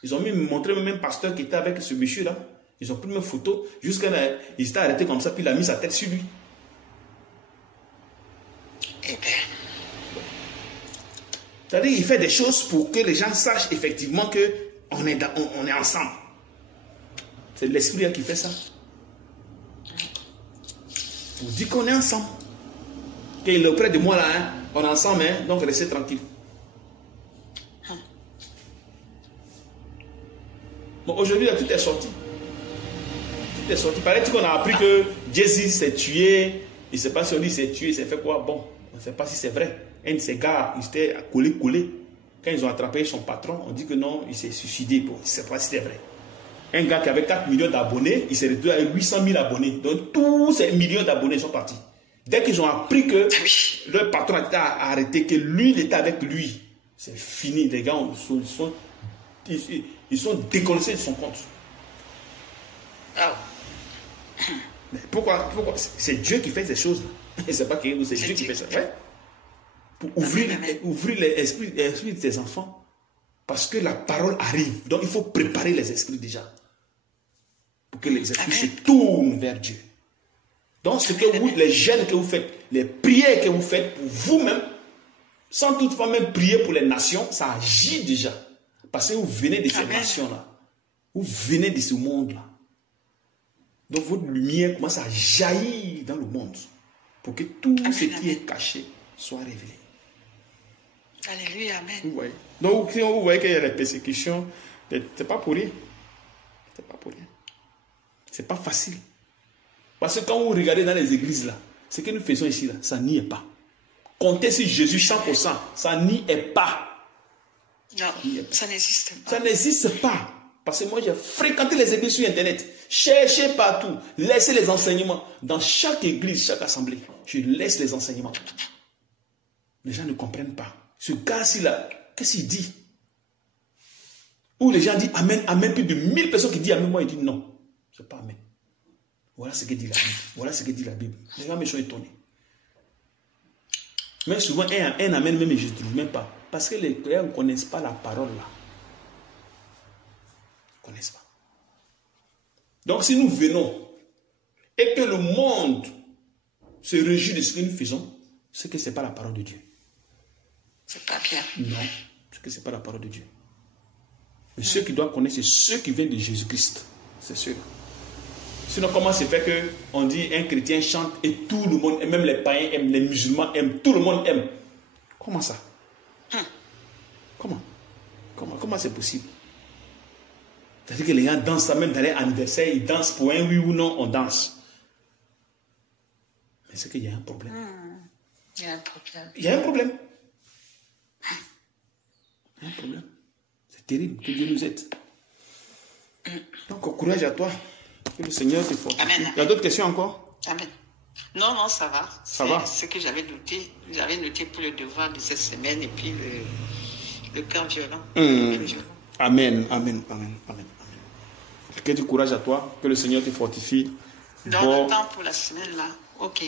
Ils ont montré même un pasteur qui était avec ce monsieur-là. Ils ont pris une photo. Jusqu'à là, il s'était arrêté comme ça, puis il a mis sa tête sur lui. Eh bien. C'est-à-dire qu'il fait des choses pour que les gens sachent effectivement qu'on est, on est ensemble. C'est l'esprit qui fait ça. Pour dire qu'on est ensemble. Qu'il est auprès de moi là, hein, on est ensemble, hein, donc restez tranquille. Bon, aujourd'hui, tout est sorti. Tout est sorti. Paraît-il qu'on a appris que Jay-Z s'est tué. Il ne sait pas si on dit s'est tué, il s'est fait quoi. Bon, on ne sait pas si c'est vrai. Un de ces gars, il s'était collé. Quand ils ont attrapé son patron, on dit que non, il s'est suicidé. Bon, il ne sait pas si c'est vrai. Un gars qui avait 4 millions d'abonnés, il s'est retrouvé avec 800 000 abonnés. Donc tous ces millions d'abonnés sont partis. Dès qu'ils ont appris que leur patron était arrêté, que lui, il était avec lui, c'est fini. Les gars, ils sont décollés de son compte. Mais pourquoi c'est Dieu qui fait ces choses-là. C'est pas quelqu'un, c'est Dieu qui fait ça. Ouais? Pour ouvrir l'esprit de tes enfants. Parce que la parole arrive. Donc il faut préparer les esprits déjà. Pour que les esprits se tournent vers Dieu. Donc ce que vous, les jeûnes que vous faites, les prières que vous faites pour vous-même, sans toutefois même prier pour les nations, ça agit déjà. Parce que vous venez de ces nations-là. Vous venez de ce monde-là. Donc votre lumière commence à jaillir dans le monde. Pour que tout ce qui est caché soit révélé. Alléluia, amen. Vous voyez. Donc vous voyez qu'il y a les persécutions. C'est pas pour rien. C'est pas pour rien. C'est pas facile. Parce que quand vous regardez dans les églises là, ce que nous faisons ici là, ça n'y est pas. Comptez sur Jésus 100%, ça n'y est pas. Non, ça n'existe pas. Ça n'existe pas. Parce que moi j'ai fréquenté les églises sur internet. Cherchez partout. Laissez les enseignements. Dans chaque église, chaque assemblée, je laisse les enseignements. Les gens ne comprennent pas. Ce gars-ci là, qu'est-ce qu'il dit? Ou les gens disent Amen, Amen. Plus de 1000 personnes qui disent Amen, moi ils disent non. C'est pas Amen. Voilà ce que dit la Bible. Voilà ce que dit la Bible. Les gens me sont étonnés. Mais souvent, un Amen, même je ne trouve même pas. Parce que les croyants ne connaissent pas la parole là. Ils ne connaissent pas. Donc si nous venons et que le monde se réjouit de ce que nous faisons, c'est que ce n'est pas la parole de Dieu. C'est pas bien. Non, c'est que ce n'est pas la parole de Dieu. Mais ceux qui doivent connaître, c'est ceux qui viennent de Jésus-Christ. C'est ceux-là. Sinon, comment se fait qu'on dit un chrétien chante et tout le monde, et même les païens aiment, les musulmans aiment, tout le monde aime? Comment ça? Comment c'est possible? C'est-à-dire que les gens dansent ça, même dans les anniversaires, ils dansent pour un oui ou non, on danse. Mais c'est qu'il y a un problème. Il y a un problème. Il y a un problème. Il y a un problème. C'est terrible, que Dieu nous aide. Donc, courage à toi. Que le Seigneur te fortifie. Amen. Il y a d'autres questions encore? Amen. Non, ça va. Ça va. C'est ce que j'avais noté. J'avais noté pour le devoir de cette semaine et puis le cœur violent. Amen. Que du courage à toi. Que le Seigneur te fortifie. Dans le temps pour la semaine là. Ok.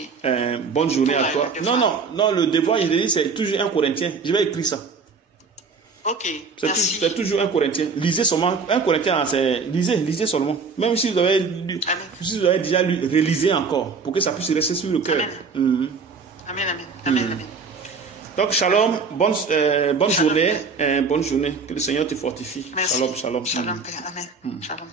Bonne journée à toi. Non, le devoir, je dis, c'est toujours 1 Corinthien. Je vais écrire ça. Ok, c'est toujours 1 Corinthien. Lisez seulement. 1 Corinthien, c'est lisez seulement. Même si vous avez lu, si vous avez déjà lu, relisez encore pour que ça puisse rester sur le cœur. Amen. Donc, shalom, bonne journée. Bonne journée. Que le Seigneur te fortifie. Merci. Shalom. Shalom, Père. Amen. Shalom.